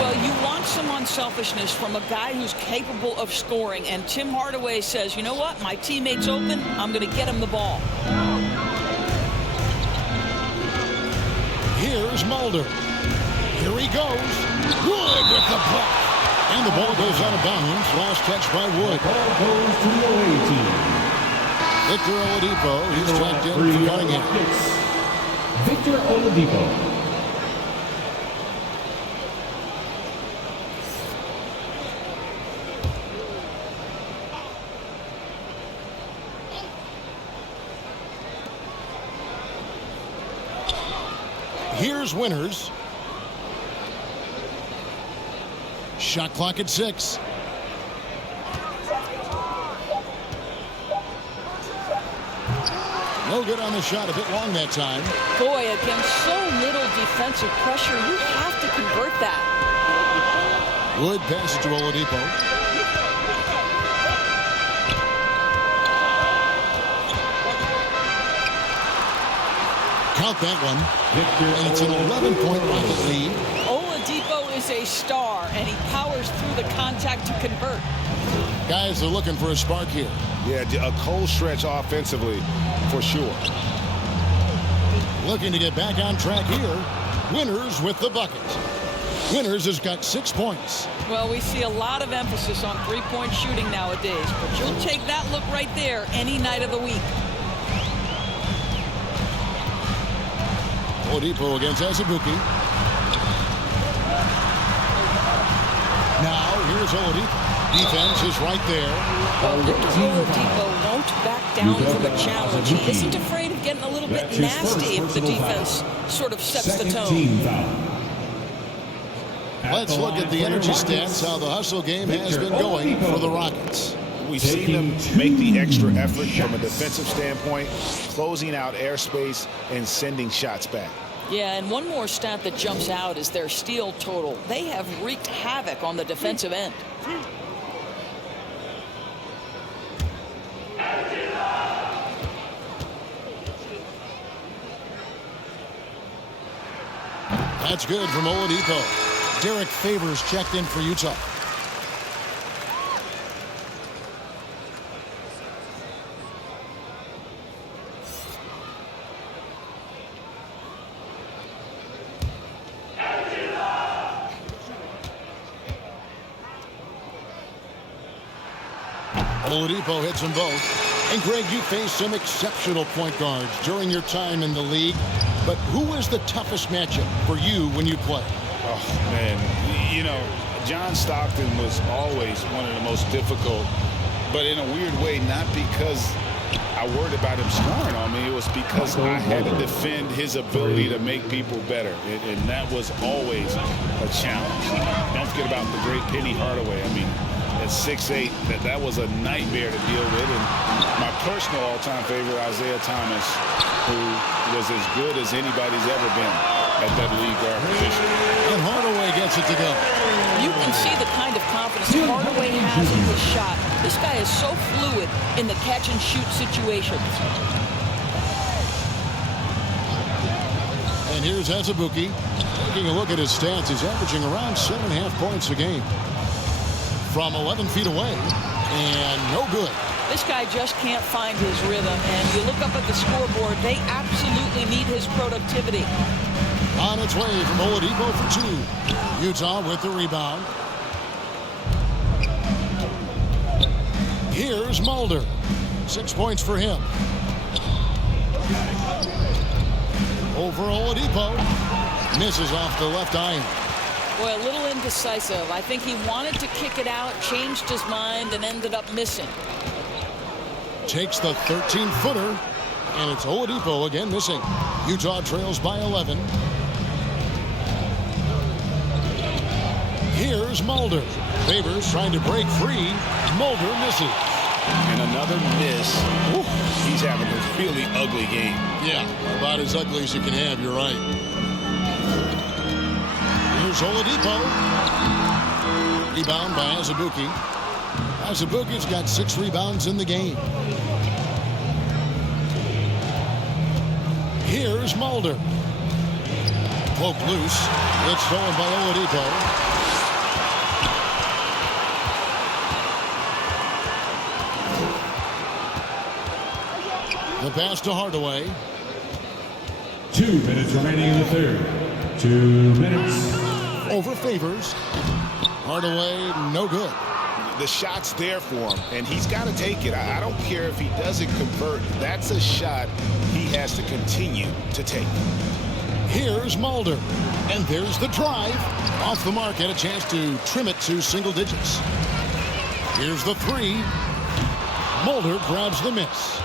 Well, you want some unselfishness from a guy who's capable of scoring, and Tim Hardaway says, you know what, my teammate's open, I'm going to get him the ball. Here's Mulder. Here he goes. Wood with the block. And the ball goes out of bounds. Last catch by Wood. Ball goes to the away team. Victor Oladipo. He's checked in for Cunningham. Victor Oladipo. Here's Winters. Shot clock at 6. No good on the shot. A bit long that time. Boy, against so little defensive pressure, you have to convert that. Wood passes to Oladipo. Count that one. And it's an 11-point Rocket lead. Oladipo is a star, and he powers through the contact to convert. Guys are looking for a spark here. Yeah, a cold stretch offensively for sure. Looking to get back on track here. Winters with the bucket. Winters has got 6 points. Well, we see a lot of emphasis on three-point shooting nowadays, but you'll take that look right there any night of the week. Oladipo against Azubuike. Now, here's Oladipo. Defense is right there. Well, Victor Oladipo won't back down from a challenge. He isn't afraid of getting a little bit nasty if the defense sort of sets the tone. Let's look at the energy stats, how the hustle game has been going for the Rockets. We've seen them make the extra effort from a defensive standpoint, closing out airspace and sending shots back. Yeah, and one more stat that jumps out is their steal total. They have wreaked havoc on the defensive end. That's good from Oladipo. Derek Favors checked in for Utah. Oladipo hits them both. And Greg, you faced some exceptional point guards during your time in the league. But who was the toughest matchup for you when you played? Oh, man. You know, John Stockton was always one of the most difficult, but in a weird way, not because I worried about him scoring on me. It was because I had to defend his ability to make people better, and that was always a challenge. Don't forget about the great Penny Hardaway. I mean, at 6'8", that was a nightmare to deal with. And my personal all-time favorite, Isaiah Thomas, who was as good as anybody's ever been at that league guard position. And Hardaway gets it to go. You can see the kind of confidence Hardaway has in his shot. This guy is so fluid in the catch-and-shoot situations. And here's Azubuike. Taking a look at his stats, he's averaging around 7.5 points a game. From 11 feet away, and no good. This guy just can't find his rhythm, and you look up at the scoreboard, they absolutely need his productivity. On its way from Oladipo for 2. Utah with the rebound. Here's Mulder. 6 points for him. Over Oladipo. Misses off the left iron. Boy, a little indecisive. I think he wanted to kick it out, changed his mind, and ended up missing. Takes the 13-footer. And it's Oladipo again missing. Utah trails by 11. Here's Mulder. Favors trying to break free. Mulder misses. And another miss. Ooh, he's having a really ugly game. Yeah, about as ugly as you can have, you're right. Here's Oladipo. Rebound by Azubuike. Azubuike's got 6 rebounds in the game. Here's Mulder. Poke loose. It's stolen by Oladipo. The pass to Hardaway. 2 minutes remaining in the third. 2 minutes. Over Favors. Hardaway, no good. The shot's there for him, and he's got to take it. I don't care if he doesn't convert. That's a shot he has to continue to take. Here's Mulder. And there's the drive. Off the mark, had a chance to trim it to single digits. Here's the 3. Mulder grabs the miss.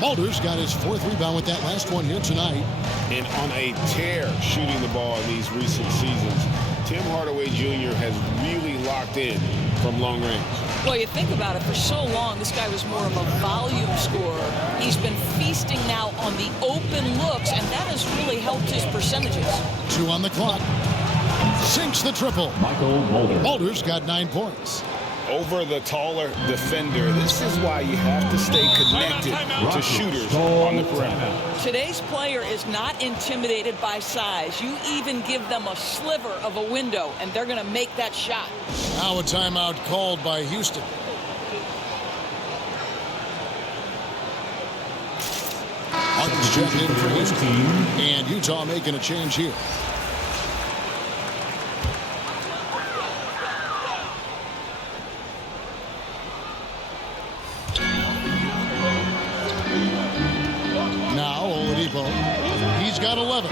Mulder's got his 4th rebound with that last one here tonight. And on a tear shooting the ball in these recent seasons, Tim Hardaway Jr. has really locked in from long range. Well, you think about it, for so long, this guy was more of a volume scorer. He's been feasting now on the open looks, and that has really helped his percentages. 2 on the clock. Sinks the triple. Michael Mulder. Mulder's got 9 points. Over the taller defender. This is why you have to stay connected to shooters on the perimeter. Today's player is not intimidated by size. You even give them a sliver of a window, and they're going to make that shot. Now a timeout called by Houston. Harden's checked in for Houston. And Utah making a change here. He's got 11.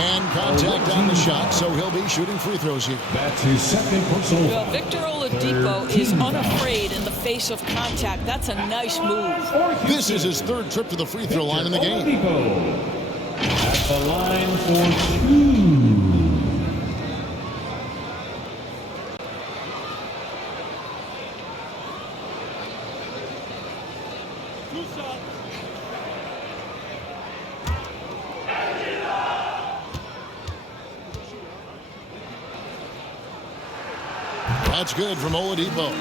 And contact on the shot, so he'll be shooting free throws here. That's his second personal. Well, Victor Oladipo is unafraid in the face of contact. That's a nice move. This is his 3rd trip to the free throw line in the game. At the line for 2. That's good from Oladipo.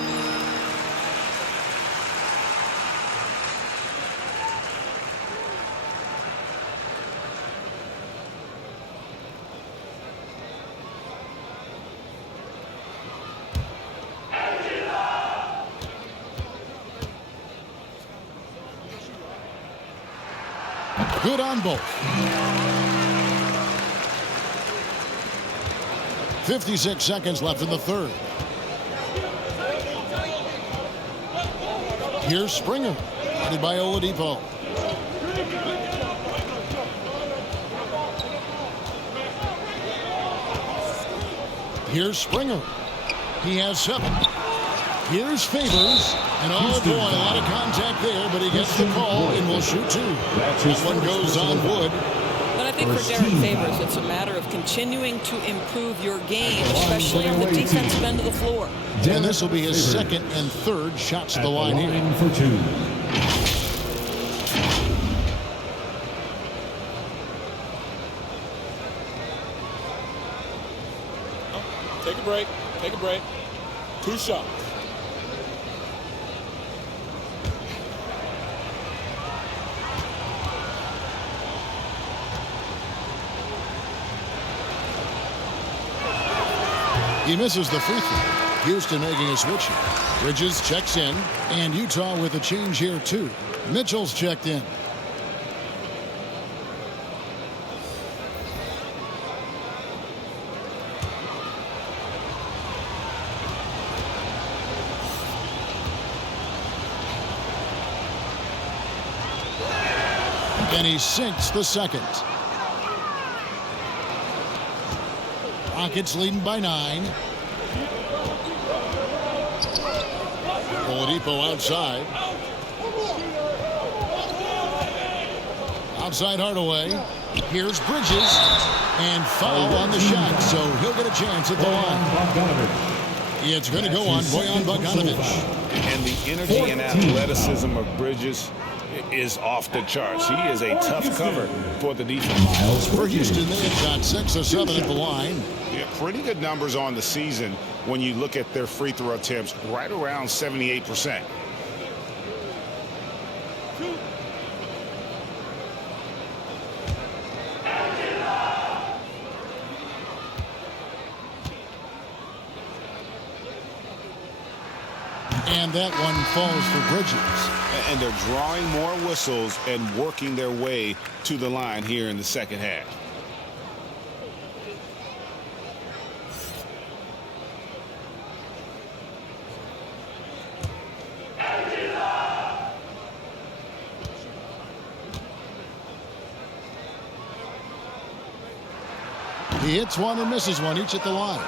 Good on both. 56 seconds left in the third. Here's Springer, headed by Oladipo. Here's Springer. He has 7. Here's Favors. And oh boy, a lot of contact there, but he gets the call and will shoot 2. That one goes on wood. But I think for Derek Favors, it's a matter of continuing to improve your game, especially on the defensive end of the floor. And this will be his 2nd and 3rd shots to the line here. For 2. Take a break. Take a break. 2 shots. He misses the free throw. Houston making a switch here. Bridges checks in, and Utah with a change here too. Mitchell's checked in. And he sinks the 2nd. Rockets leading by 9. Oladipo outside. outside Hardaway. Here's Bridges. And foul on the shot, so he'll get a chance at the line. It's going to go on Bojan Bogdanovic. And the energy and athleticism of Bridges is off the charts. He is a tough cover for the defense. For Houston, they have got 6 of 7 at the line. Yeah, pretty good numbers on the season when you look at their free throw attempts, right around 78%. And that one falls for Bridges. And they're drawing more whistles and working their way to the line here in the second half. He hits one and misses one, each at the line.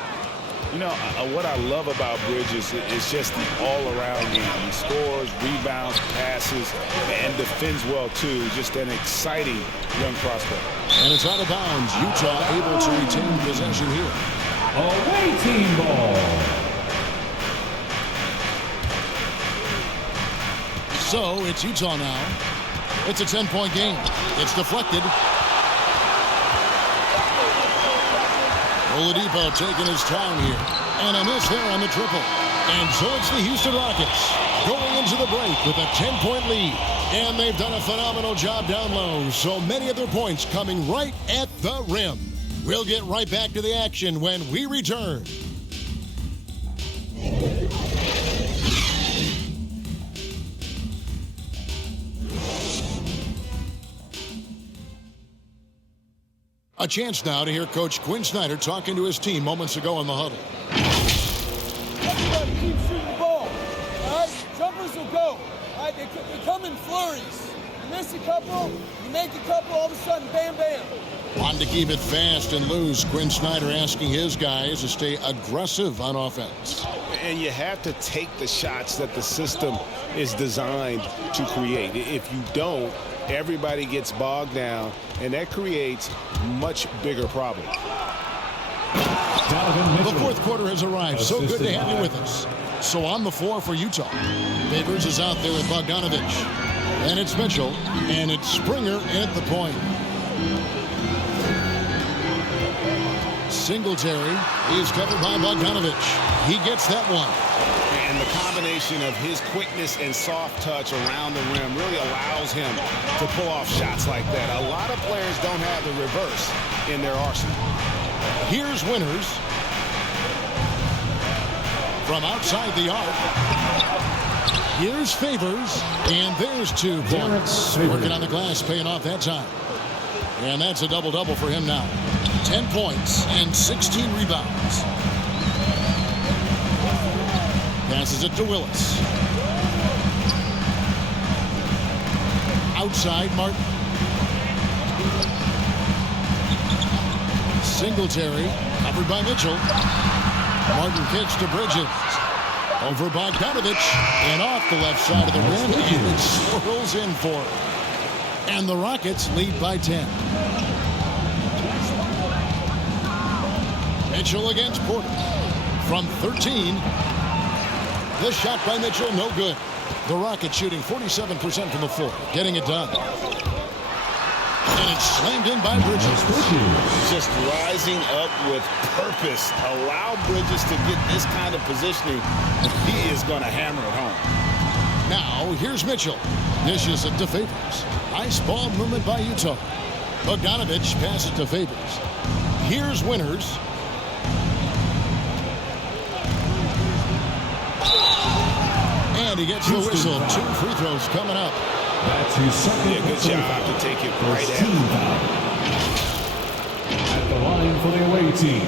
You know, what I love about Bridges is just the all-around game. He scores, rebounds, passes, and defends well, too. Just an exciting young prospect. And it's out of bounds. Utah able to retain possession here. Away team ball. So it's Utah now. It's a 10-point game. It's deflected. Oladipo taking his time here. And a miss there on the triple. And so it's the Houston Rockets going into the break with a 10-point lead. And they've done a phenomenal job down low. So many of their points coming right at the rim. We'll get right back to the action when we return. A chance now to hear Coach Quinn Snyder talking to his team moments ago in the huddle. Everybody keep shooting the ball. All right? Jumpers will go. All right? They come in flurries. You miss a couple, you make a couple, all of a sudden, bam, bam. Wanting to keep it fast and loose, Quinn Snyder asking his guys to stay aggressive on offense. And you have to take the shots that the system is designed to create. If you don't, everybody gets bogged down, and that creates much bigger problems. The fourth quarter has arrived. So good to have you with us. So on the floor for Utah, Favors is out there with Bogdanovic. And it's Mitchell, and it's Springer in at the point. Singletary is covered by Bogdanovic. He gets that one. And the combination of his quickness and soft touch around the rim really allows him to pull off shots like that. A lot of players don't have the reverse in their arsenal. Here's Winters from outside the arc. Here's Favors, and there's 2 points. Working on the glass, paying off that time. And that's a double-double for him now. 10 points and 16 rebounds. Passes it to Willis. Outside, Martin. Singletary, covered by Mitchell. Martin kicks to Bridges. Over Bogdanovic, and off the left side of the rim, and it swirls in for it. And the Rockets lead by 10. Mitchell against Porter. From 13, the shot by Mitchell, no good. The Rockets shooting 47% from the floor, getting it done. And it's slammed in by Bridges. Just rising up with purpose. Allow Bridges to get this kind of positioning, and he is going to hammer it home. Now, here's Mitchell. Dishes it to Favors. Nice ball movement by Utah. Bogdanovic passes to Favors. Here's Winters. And he gets the whistle. 2 free throws coming up. That's his second. Yeah, good job to take it right at the line for the away team.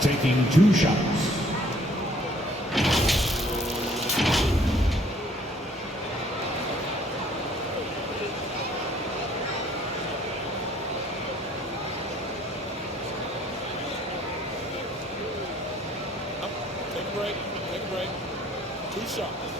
Taking 2 shots. Take a break. Take a break. 2 shots.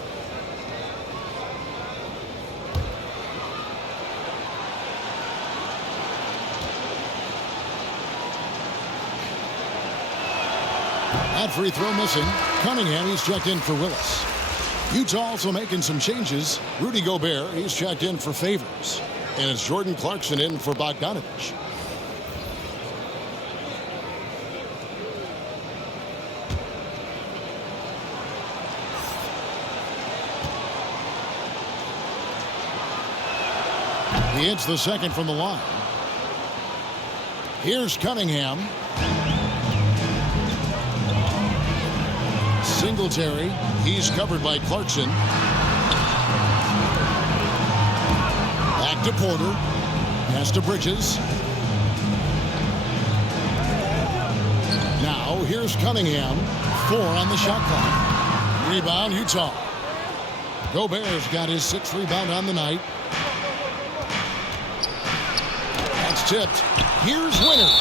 That free throw missing. Cunningham, he's checked in for Willis. Utah also making some changes. Rudy Gobert, he's checked in for Favors. And it's Jordan Clarkson in for Bogdanovich. He hits the second from the line. Here's Cunningham. Singletary, he's covered by Clarkson. Back to Porter. Pass to Bridges. Now here's Cunningham. 4 on the shot clock. Rebound, Utah. Gobert's got his 6th rebound on the night. That's tipped. Here's Winner.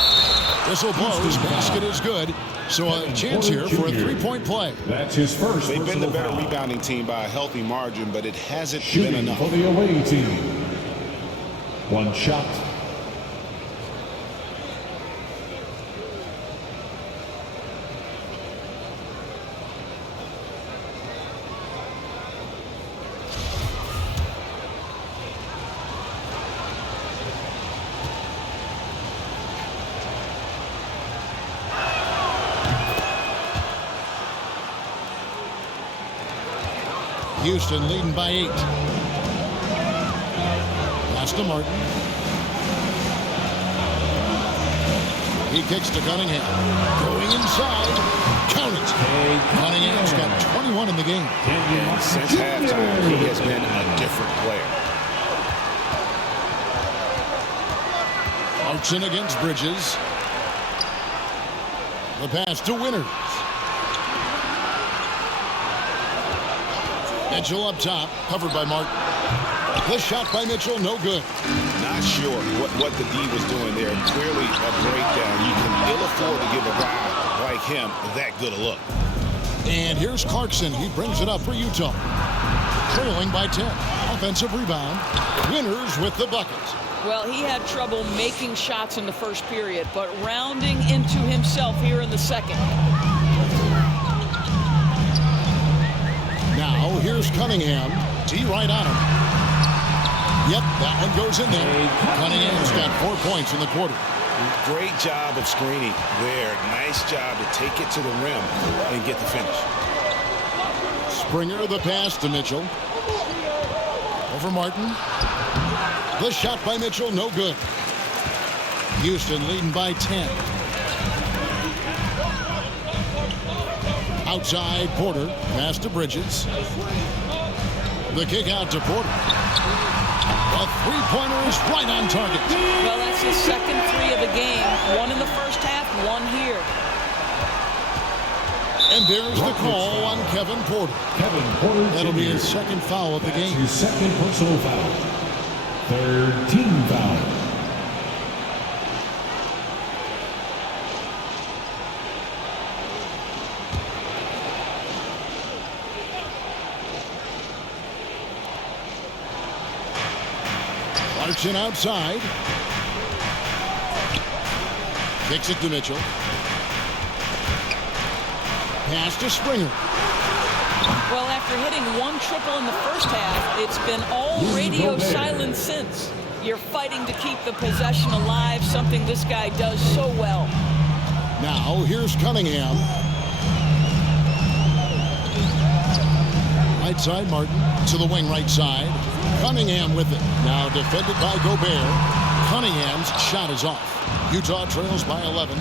Whistle blows. Basket is good. So a chance here for a 3-point play. That's his first. They've been the better rebounding team by a healthy margin, but it hasn't been enough. For the away team. One shot. Houston leading by 8. Pass to Martin. He kicks to Cunningham. Going inside. Count it. Cunningham's got 21 in the game. And since halftime, he has been a different player. Clarkson against Bridges. The pass to Winters. Mitchell up top, covered by Martin. The shot by Mitchell, no good. Not sure what the D was doing there. Clearly a breakdown. You can ill afford to give a guy like him that good a look. And here's Clarkson. He brings it up for Utah. Trailing by 10. Offensive rebound. Winters with the bucket. Well, he had trouble making shots in the first period, but rounding into himself here in the second. Now, here's Cunningham. T right on him. Yep, that one goes in there. Cunningham's got 4 points in the quarter. Great job of screening there. Nice job to take it to the rim and get the finish. Springer, the pass to Mitchell. Over Martin. The shot by Mitchell, no good. Houston leading by 10. Outside, Porter. Pass to Bridges. The kick out to Porter. A three-pointer is right on target. Well, that's his second 3 of the game. 1 in the first half, 1 here. And there's the call on Kevin Porter. That'll be his second foul of the game. His second personal foul. 3rd team foul. Clarkson outside. Kicks it to Mitchell. Pass to Springer. Well, after hitting 1 triple in the first half, it's been all radio silence since. You're fighting to keep the possession alive, something this guy does so well. Now, here's Cunningham. Right side, Martin. To the wing right side. Cunningham with it. Now defended by Gobert. Cunningham's shot is off. Utah trails by 11.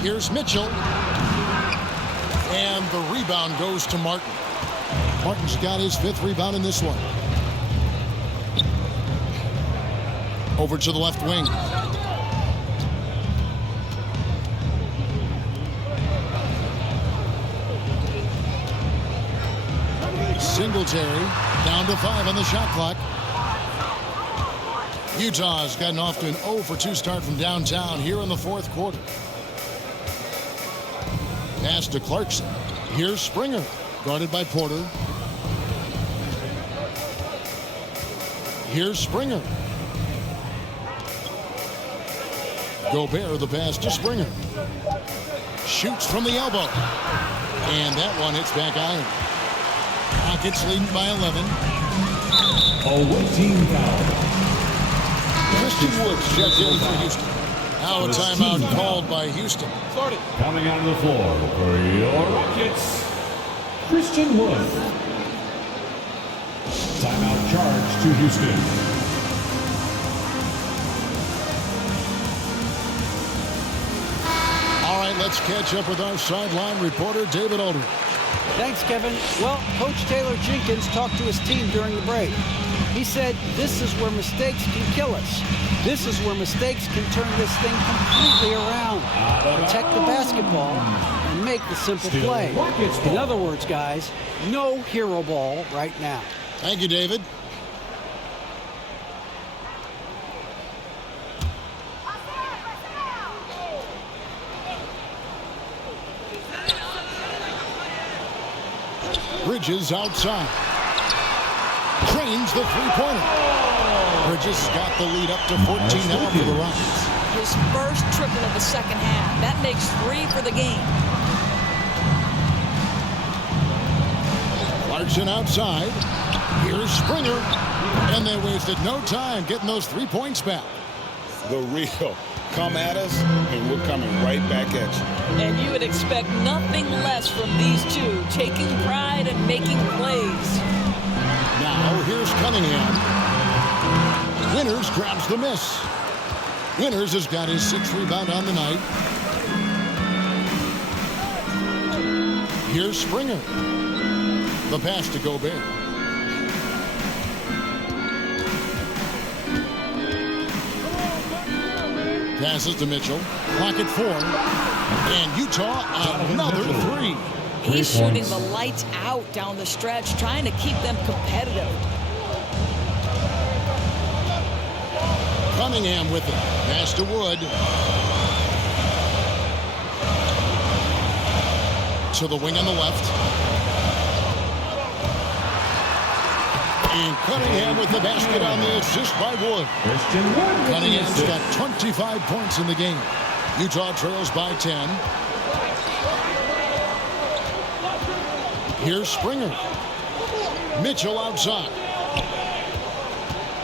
Here's Mitchell. And the rebound goes to Martin. Martin's got his 5th rebound in this one. Over to the left wing. Singletary down to 5 on the shot clock. Utah's gotten off to an 0 for 2 start from downtown here in the 4th quarter. Pass to Clarkson. Here's Springer, guarded by Porter. Here's Springer. Gobert, the pass to Springer. shoots from the elbow. And that one hits back iron. Rockets leading by 11. A team foul. Christian Woods checked in for Houston. Now a timeout called by Houston. Coming out of the floor for your Rockets, Christian Wood. Timeout charge to Houston. All right, let's catch up with our sideline reporter, David Aldridge. Thanks, Kevin. Well, Coach Taylor Jenkins talked to his team during the break. He said, this is where mistakes can kill us. This is where mistakes can turn this thing completely around. Protect the basketball and make the simple play. In other words, guys, no hero ball right now. Thank you, David. Bridges outside. Trains the three-pointer. Bridges got the lead up to 14 now for the Rockets. His first triple of the second half. That makes 3 for the game. Clarkson outside. Here's Springer. And they wasted no time getting those 3 points back. The real. Come at us, and we're coming right back at you. And you would expect nothing less from these two, taking pride and making plays. Now, here's Cunningham. Winters grabs the miss. Winters has got his 6th rebound on the night. Here's Springer. The pass to Gobert. Passes to Mitchell. Clock at 4. And Utah another 3. He's shooting the lights out down the stretch, trying to keep them competitive. Cunningham with it. Pass to Wood. To the wing on the left. And Cunningham with the basket on the assist by Wood. Cunningham's got 25 points in the game. Utah trails by 10. Here's Springer. Mitchell outside.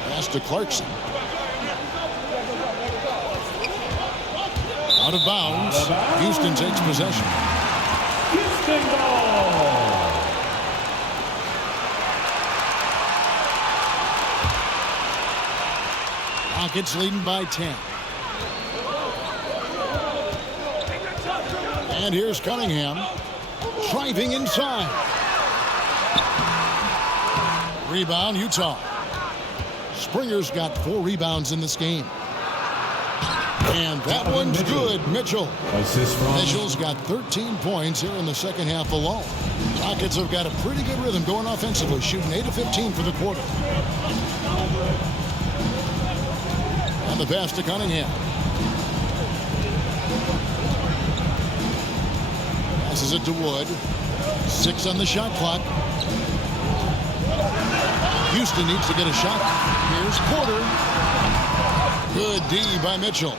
Pass to Clarkson. Out of bounds. Houston takes possession. Houston ball. Rockets leading by 10. And here's Cunningham. Driving inside. Rebound, Utah. Springer's got 4 rebounds in this game. And that one's good, Mitchell. Mitchell's got 13 points here in the second half alone. Rockets have got a pretty good rhythm going offensively, shooting 8 of 15 for the quarter. And the pass to Cunningham. Passes it to Wood. 6 on the shot clock. Houston needs to get a shot. Here's Porter. Good D by Mitchell.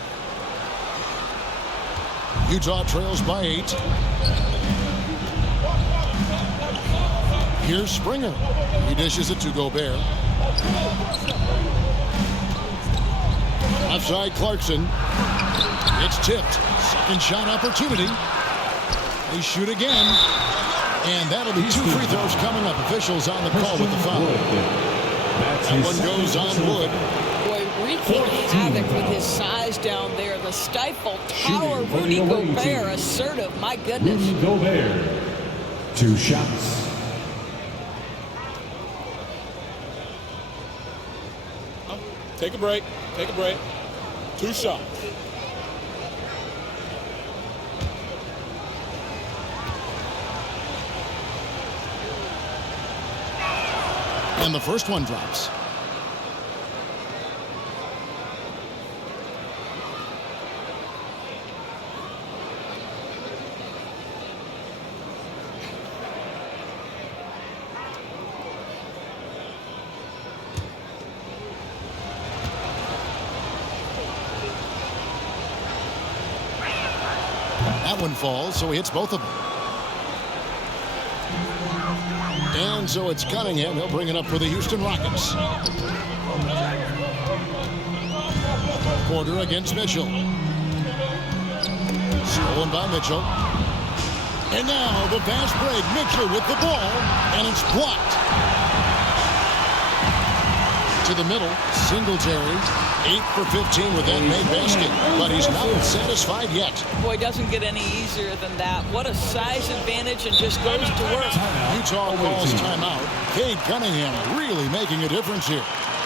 Utah trails by 8. Here's Springer. He dishes it to Gobert. Offside Clarkson. It's tipped. Second shot opportunity. They shoot again. And that'll be 2 free throws coming up. Officials on the call with the foul. That one goes on Wood. Boy, wreaking havoc with his size down there. The stifle tower. Rudy Gobert, assertive. My goodness. Rudy Gobert. 2 shots. Take a break. Take a break. 2 shots. And the first one drops. That one falls, so he hits both of them. And so it's Cunningham. He'll bring it up for the Houston Rockets. Porter against Mitchell. Stolen by Mitchell. And now the fast break. Mitchell with the ball, and it's blocked. To the middle, Singletary, 8 for 15 with that made basket, but he's not satisfied yet. Boy, doesn't get any easier than that. What a size advantage, and just goes to work. Utah calls timeout. Cade Cunningham really making a difference here.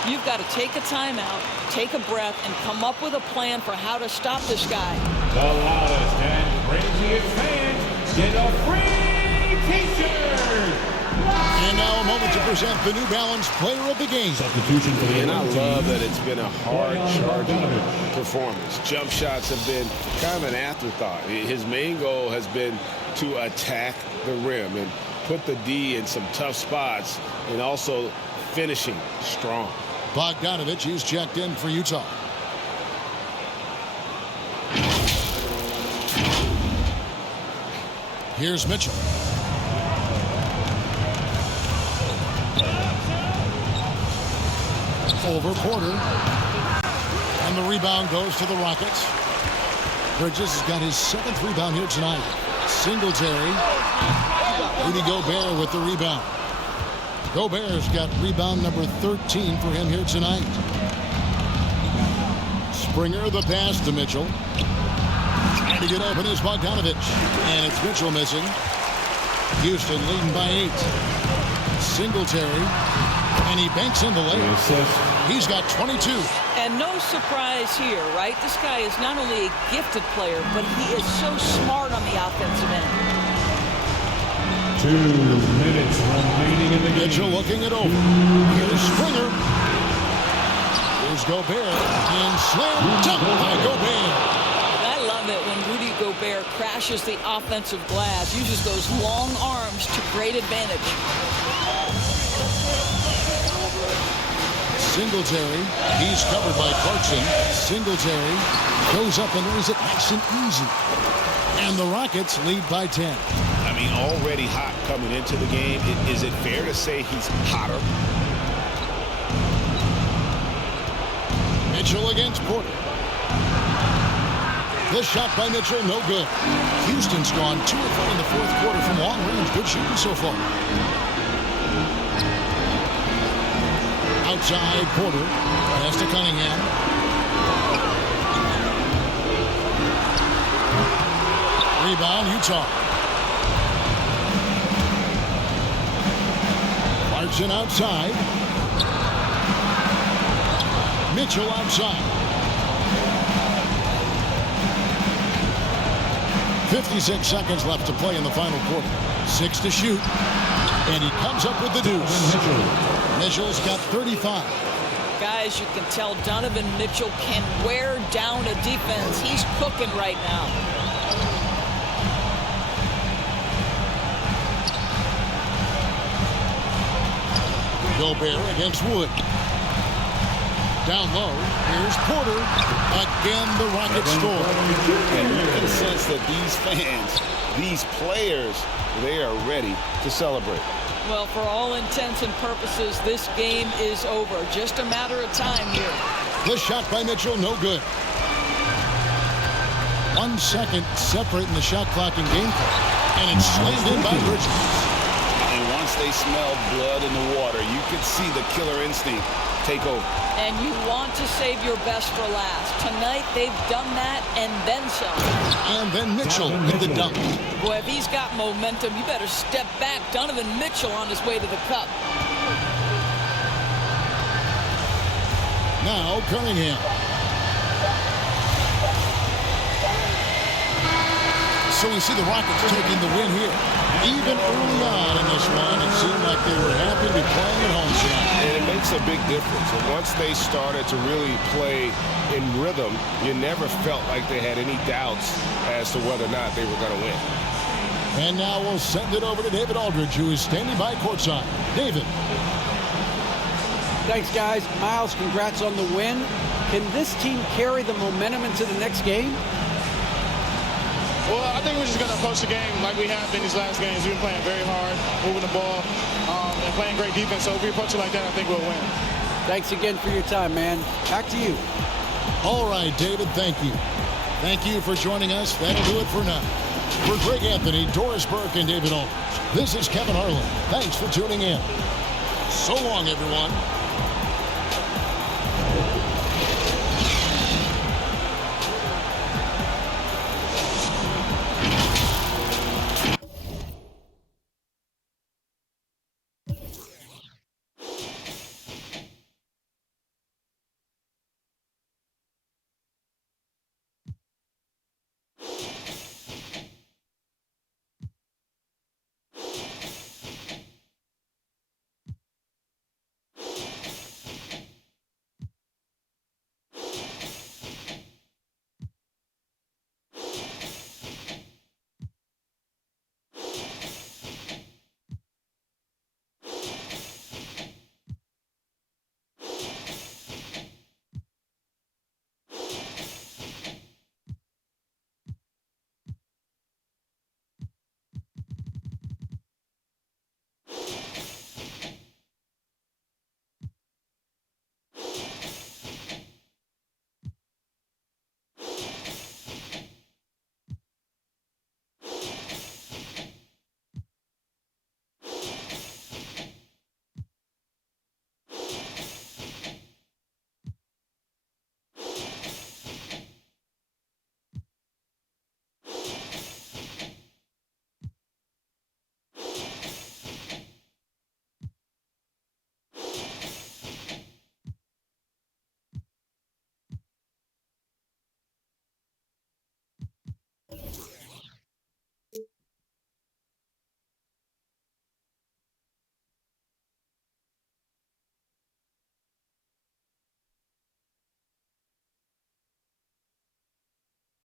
You've got to take a timeout, take a breath, and come up with a plan for how to stop this guy. The loudest and craziest fans get a free T-shirt. And now a moment to present the New Balance Player of the Game. Substitution for the And I love that it's been a hard-charging performance. Jump shots have been kind of an afterthought. His main goal has been to attack the rim and put the D in some tough spots, and also finishing strong. Bogdanovich is checked in for Utah. Here's Mitchell. Over Porter. And the rebound goes to the Rockets. Bridges has got his 7th rebound here tonight. Singletary. Rudy Gobert with the rebound. Gobert's got rebound number 13 for him here tonight. Springer the pass to Mitchell. Trying to get open is Bogdanovich. And it's Mitchell missing. Houston leading by 8. Singletary. And he banks in the layup. He's got 22. And no surprise here, right? This guy is not only a gifted player, but he is so smart on the offensive end. 2 minutes remaining in the game. Mitchell looking it over. Here's Springer. Here's Gobert. And slam dunk by Gobert. I love it when Rudy Gobert crashes the offensive glass, uses those long arms to great advantage. Singletary, he's covered by Clarkson. Singletary goes up and lays it nice and easy. And the Rockets lead by 10. I mean, already hot coming into the game. Is it fair to say he's hotter? Mitchell against Porter. The shot by Mitchell, no good. Houston's gone 2 of 4 in the 4th quarter from long range. Good shooting so far. Outside Porter. Pass to Cunningham. Rebound, Utah. Clarkson outside. Mitchell outside. 56 seconds left to play in the final quarter. 6 to shoot. And he comes up with the deuce. Mitchell's got 35. Guys, you can tell Donovan Mitchell can wear down a defense. He's cooking right now. Gobert against Wood. Down low, here's Porter. Again, the Rockets score. And you can sense that these fans, these players, they are ready to celebrate. Well, for all intents and purposes, this game is over. Just a matter of time here. The shot by Mitchell, no good. 1 second separating the shot clock and game clock. And it's slammed in by Bridges. And once they smelled blood in the water, you could see the killer instinct take over. And you want to save your best for last. Tonight, they've done that and then some. And then Mitchell with the dunk. Boy, if he's got momentum, you better step back. Donovan Mitchell on his way to the cup. Now Cunningham. So we see the Rockets taking the win here. Even early on in this one, it seemed like they were happy to be playing at home tonight. And it makes a big difference. And once they started to really play in rhythm, you never felt like they had any doubts as to whether or not they were going to win. And now we'll send it over to David Aldridge, who is standing by courtside. David. Thanks, guys. Miles, congrats on the win. Can this team carry the momentum into the next game? Well, I think we're just going to approach the game like we have been these last games. We've been playing very hard, moving the ball, and playing great defense. So if we approach it like that, I think we'll win. Thanks again for your time, man. Back to you. All right, David, thank you. Thank you for joining us. That'll do it for now. For Greg Anthony, Doris Burke, and David Aldridge, this is Kevin Harlan. Thanks for tuning in. So long, everyone.